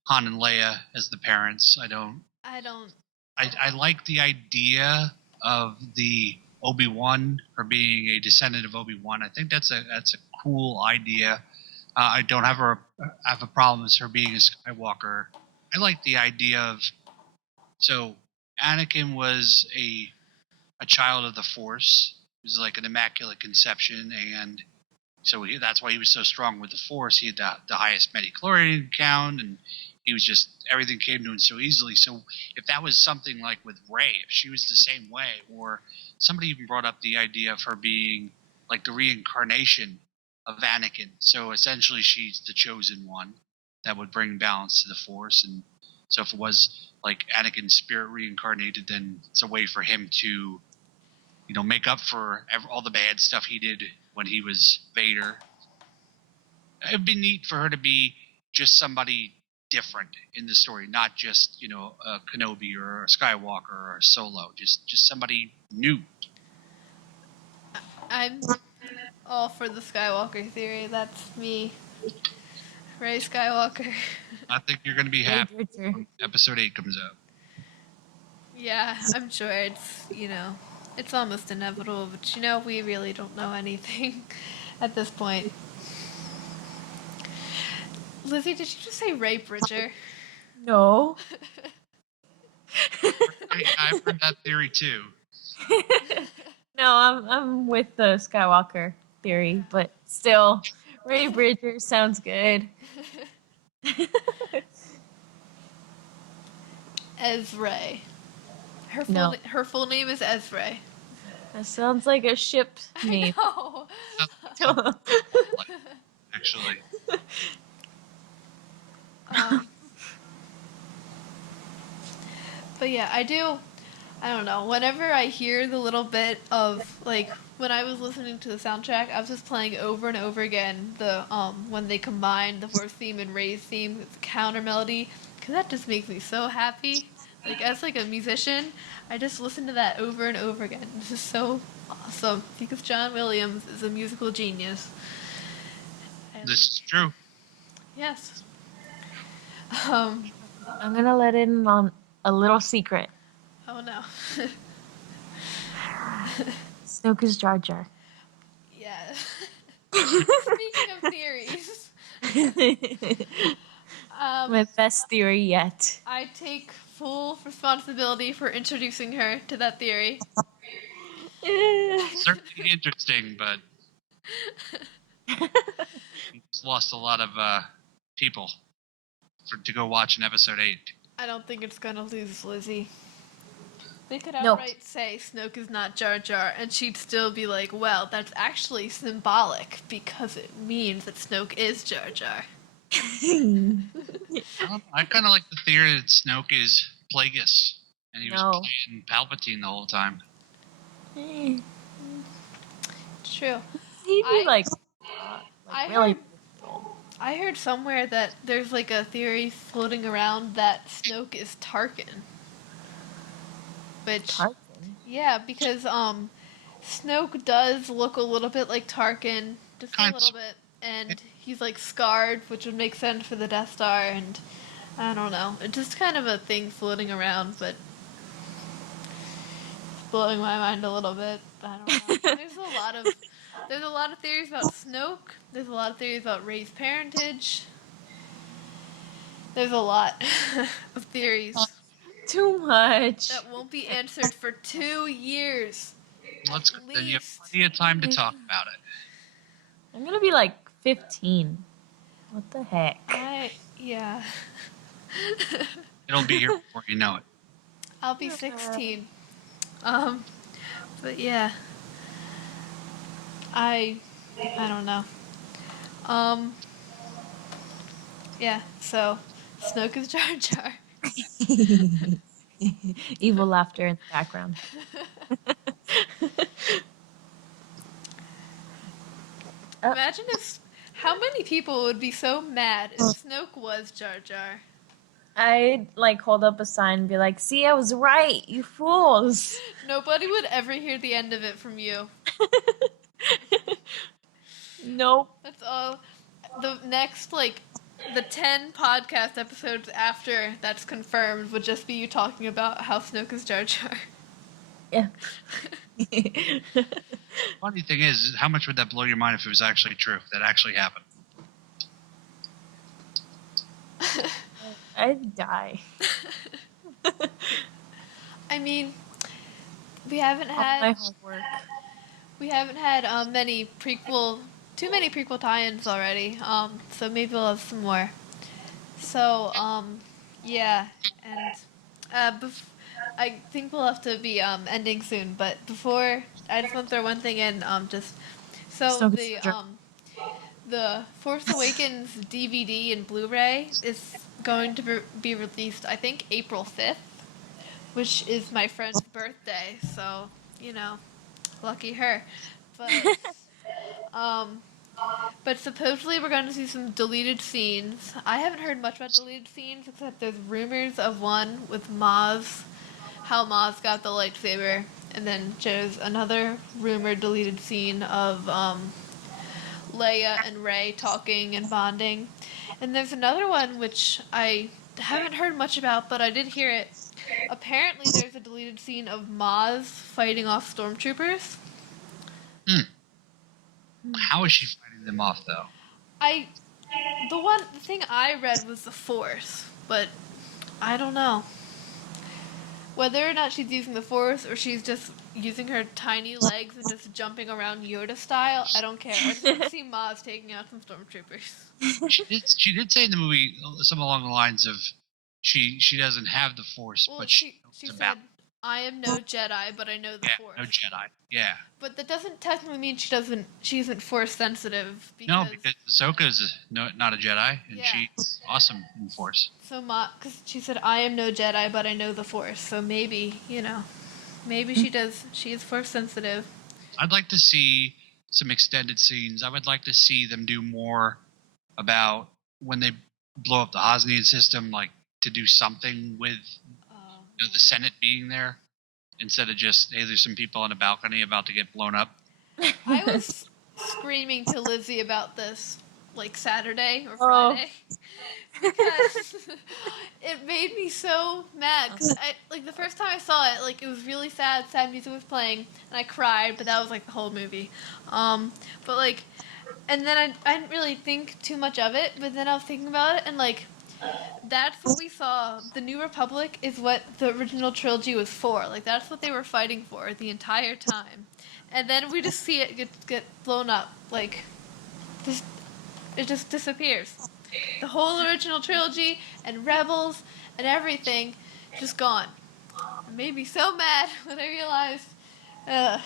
Han and Leia as the parents. I don't. I like the idea of the Obi-Wan, or being a descendant of Obi-Wan. I think that's a cool idea. I don't have a problem with her being a Skywalker. I like the idea of, so Anakin was a child of the Force. He was like an immaculate conception, and So that's why he was so strong with the Force. He had the highest midi-chlorian count, and he was just, everything came to him so easily. So if that was something like with Rey, if she was the same way, or somebody even brought up the idea of her being like the reincarnation of Anakin. So essentially she's the chosen one that would bring balance to the Force. And so if it was like Anakin's spirit reincarnated, then it's a way for him to, make up for all the bad stuff he did when he was Vader. It'd be neat for her to be just somebody different in the story, not just, a Kenobi or a Skywalker or a Solo, just somebody new. I'm all for the Skywalker theory. That's me. Rey Skywalker. I think you're going to be happy when Episode 8 comes out. Yeah, I'm sure it's almost inevitable, but we really don't know anything at this point. Lizzie, did you just say Ray Bridger? No. I've heard that theory too. No, I'm with the Skywalker theory, but still, Ray Bridger sounds good. Ezra. Her full name is Ezra. That sounds like a ship name. No. Actually. But yeah, I don't know, whenever I hear the little bit of, like, when I was listening to the soundtrack, I was just playing over and over again the, when they combined the Force theme and Rey's theme, the counter melody, because that just makes me so happy. Like, as, like, a musician, I just listen to that over and over again. It's just so awesome, because John Williams is a musical genius. This is true. Yes. I'm gonna let in on a little secret. Oh no. Snoke is Jar Jar. Yeah. Speaking of theories, My best theory yet. I take full responsibility for introducing her to that theory. Certainly interesting, but it's lost a lot of people to go watch in Episode 8. I don't think it's gonna lose Lizzie. They could outright say Snoke is not Jar Jar, and she'd still be like, well, that's actually symbolic, because it means that Snoke is Jar Jar. I kind of like the theory that Snoke is Plagueis, and he was playing Palpatine the whole time. True. He'd be I heard somewhere that there's like a theory floating around that Snoke is Tarkin. Which, yeah, because Snoke does look a little bit like Tarkin, just a little bit, and he's like scarred, which would make sense for the Death Star, and I don't know, it's just kind of a thing floating around, but blowing my mind a little bit. I don't know. There's a lot of theories about Snoke. There's a lot of theories about Rey's parentage. There's a lot of theories. Too much. That won't be answered for 2 years. Let's go. Then you have plenty of time to talk about it. I'm gonna be like 15. What the heck? Yeah. It'll be here before you know it. I'll be 16. But yeah. I don't know. Yeah, so Snoke is Jar Jar. Evil laughter in the background. Imagine how many people would be so mad if Snoke was Jar Jar? I'd hold up a sign and be like, see, I was right, you fools. Nobody would ever hear the end of it from you. Nope. That's all. The next, the 10 podcast episodes after that's confirmed would just be you talking about how Snoke is Jar Jar. Yeah. Funny thing is, how much would that blow your mind if it was actually true, if that actually happened? I'd die. I mean, we haven't had my hard work. We haven't had many prequel too many prequel tie-ins already. So maybe we'll have some more. So, yeah, and I think we'll have to be ending soon. But before, I just want to throw one thing in. Just so Snoke is so drunk. the Force Awakens DVD and Blu-ray is going to be released, I think, April 5th, which is my friend's birthday. So, lucky her. But um, but supposedly we're going to see some deleted scenes. I haven't heard much about deleted scenes except there's rumors of one with Maz, how Maz got the lightsaber, and then there's another rumored deleted scene of Leia and Rey talking and bonding. And there's another one which I haven't heard much about, but I did hear it. Apparently there's a deleted scene of Maz fighting off stormtroopers. How is she fighting them off, though? The thing I read was the Force, but I don't know. Whether or not she's using the Force or she's just using her tiny legs and just jumping around Yoda style, I don't care. I just want to see Maz taking out some stormtroopers. She did say in the movie something along the lines of she doesn't have the Force, Well, but she knows said, "I am no Jedi, but I know the Force." no Jedi. Yeah. But that doesn't technically mean she isn't Force sensitive. No, because Ahsoka is not a Jedi, and Yeah. she's awesome in Force. So because she said, "I am no Jedi, but I know the Force." So maybe maybe she does. She is Force sensitive. I'd like to see some extended scenes. I would like to see them do more about when they blow up the Hosnian system, like to do something with the Senate being there instead of just, hey, there's some people on a balcony about to get blown up. I was screaming to Lizzie about this like Saturday or Friday because it made me so mad. Cause the first time I saw it, like it was really sad. Sad music was playing, and I cried. But that was like the whole movie. But like, and then I didn't really think too much of it. But then I was thinking about it, and like, that's what we saw. The New Republic is what the original trilogy was for. Like that's what they were fighting for the entire time. And then we just see it get blown up. Like, it just disappears. The whole original trilogy and Rebels and everything just gone. It made me so mad when I realized. Well,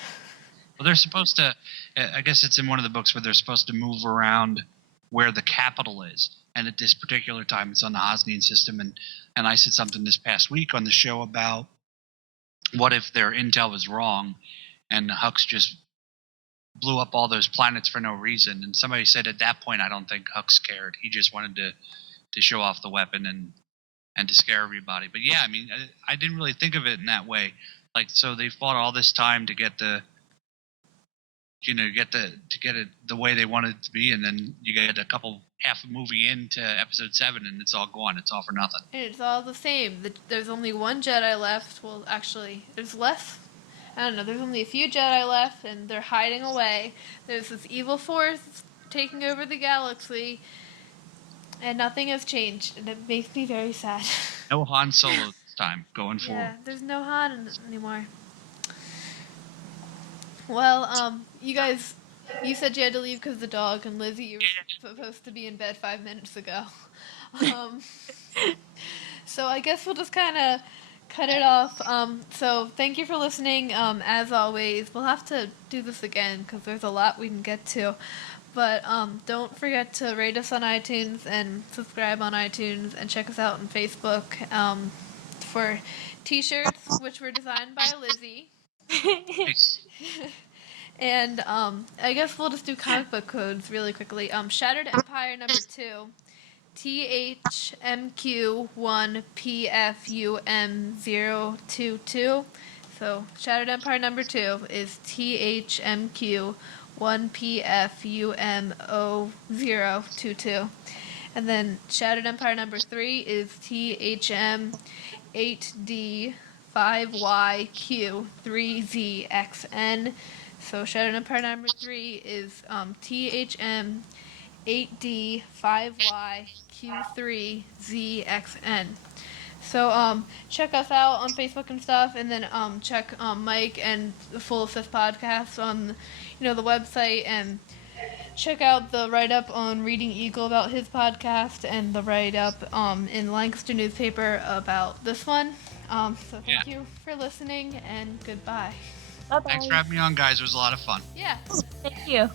they're supposed to. I guess it's in one of the books where they're supposed to move around where the capital is, and at this particular time, it's on the Hosnian system. And I said something this past week on the show about what if their intel was wrong, and Hux just blew up all those planets for no reason. And somebody said at that point, I don't think Hux cared. He just wanted to show off the weapon and to scare everybody. But yeah, I mean, I didn't really think of it in that way. Like, so they fought all this time to get to get it the way they wanted it to be, and then you get half a movie into episode 7, and it's all gone. It's all for nothing. And it's all the same. There's only one Jedi left. Well, actually, there's less. I don't know. There's only a few Jedi left, and they're hiding away. There's this evil force taking over the galaxy, and nothing has changed, and it makes me very sad. No Han Solo this time going Yeah, forward. there's no Han anymore. Well, you guys, you said you had to leave because of the dog, and Lizzie, you were supposed to be in bed 5 minutes ago. So I guess we'll just kind of cut it off. So thank you for listening. As always, we'll have to do this again because there's a lot we can get to. But don't forget to rate us on iTunes and subscribe on iTunes and check us out on Facebook for t-shirts, which were designed by Lizzie. Nice. And I guess we'll just do comic book codes really quickly. Shattered Empire number 2, THMQ1PFUM022. So Shattered Empire number 2 is THMQ1PFUM0022. And then Shattered Empire number 3 is THM8D5YQ3ZXN. So Shattered Empire number 3 is THM8D5YQ3ZXN. So check us out on Facebook and stuff, and then check Mike and the Full Sith Podcast on the website, and check out the write-up on Reading Eagle about his podcast and the write-up in Lancaster newspaper about this one. So thank you for listening, and goodbye. Bye-bye. Thanks for having me on, guys. It was a lot of fun. Yeah. Thank you.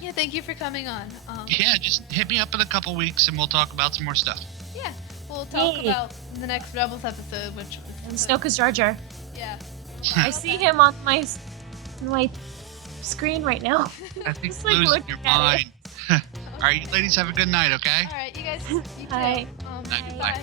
Yeah, thank you for coming on. Yeah, just hit me up in a couple weeks and we'll talk about some more stuff. Yeah, we'll talk Yay. about the next Rebels episode, which And was Snoke is Jar Jar. Yeah. I see him on my screen right now. I think Just, like, losing looking your at mind. All right, you ladies have a good night, okay? All right, you guys. You too. Bye. Night, Bye. bye.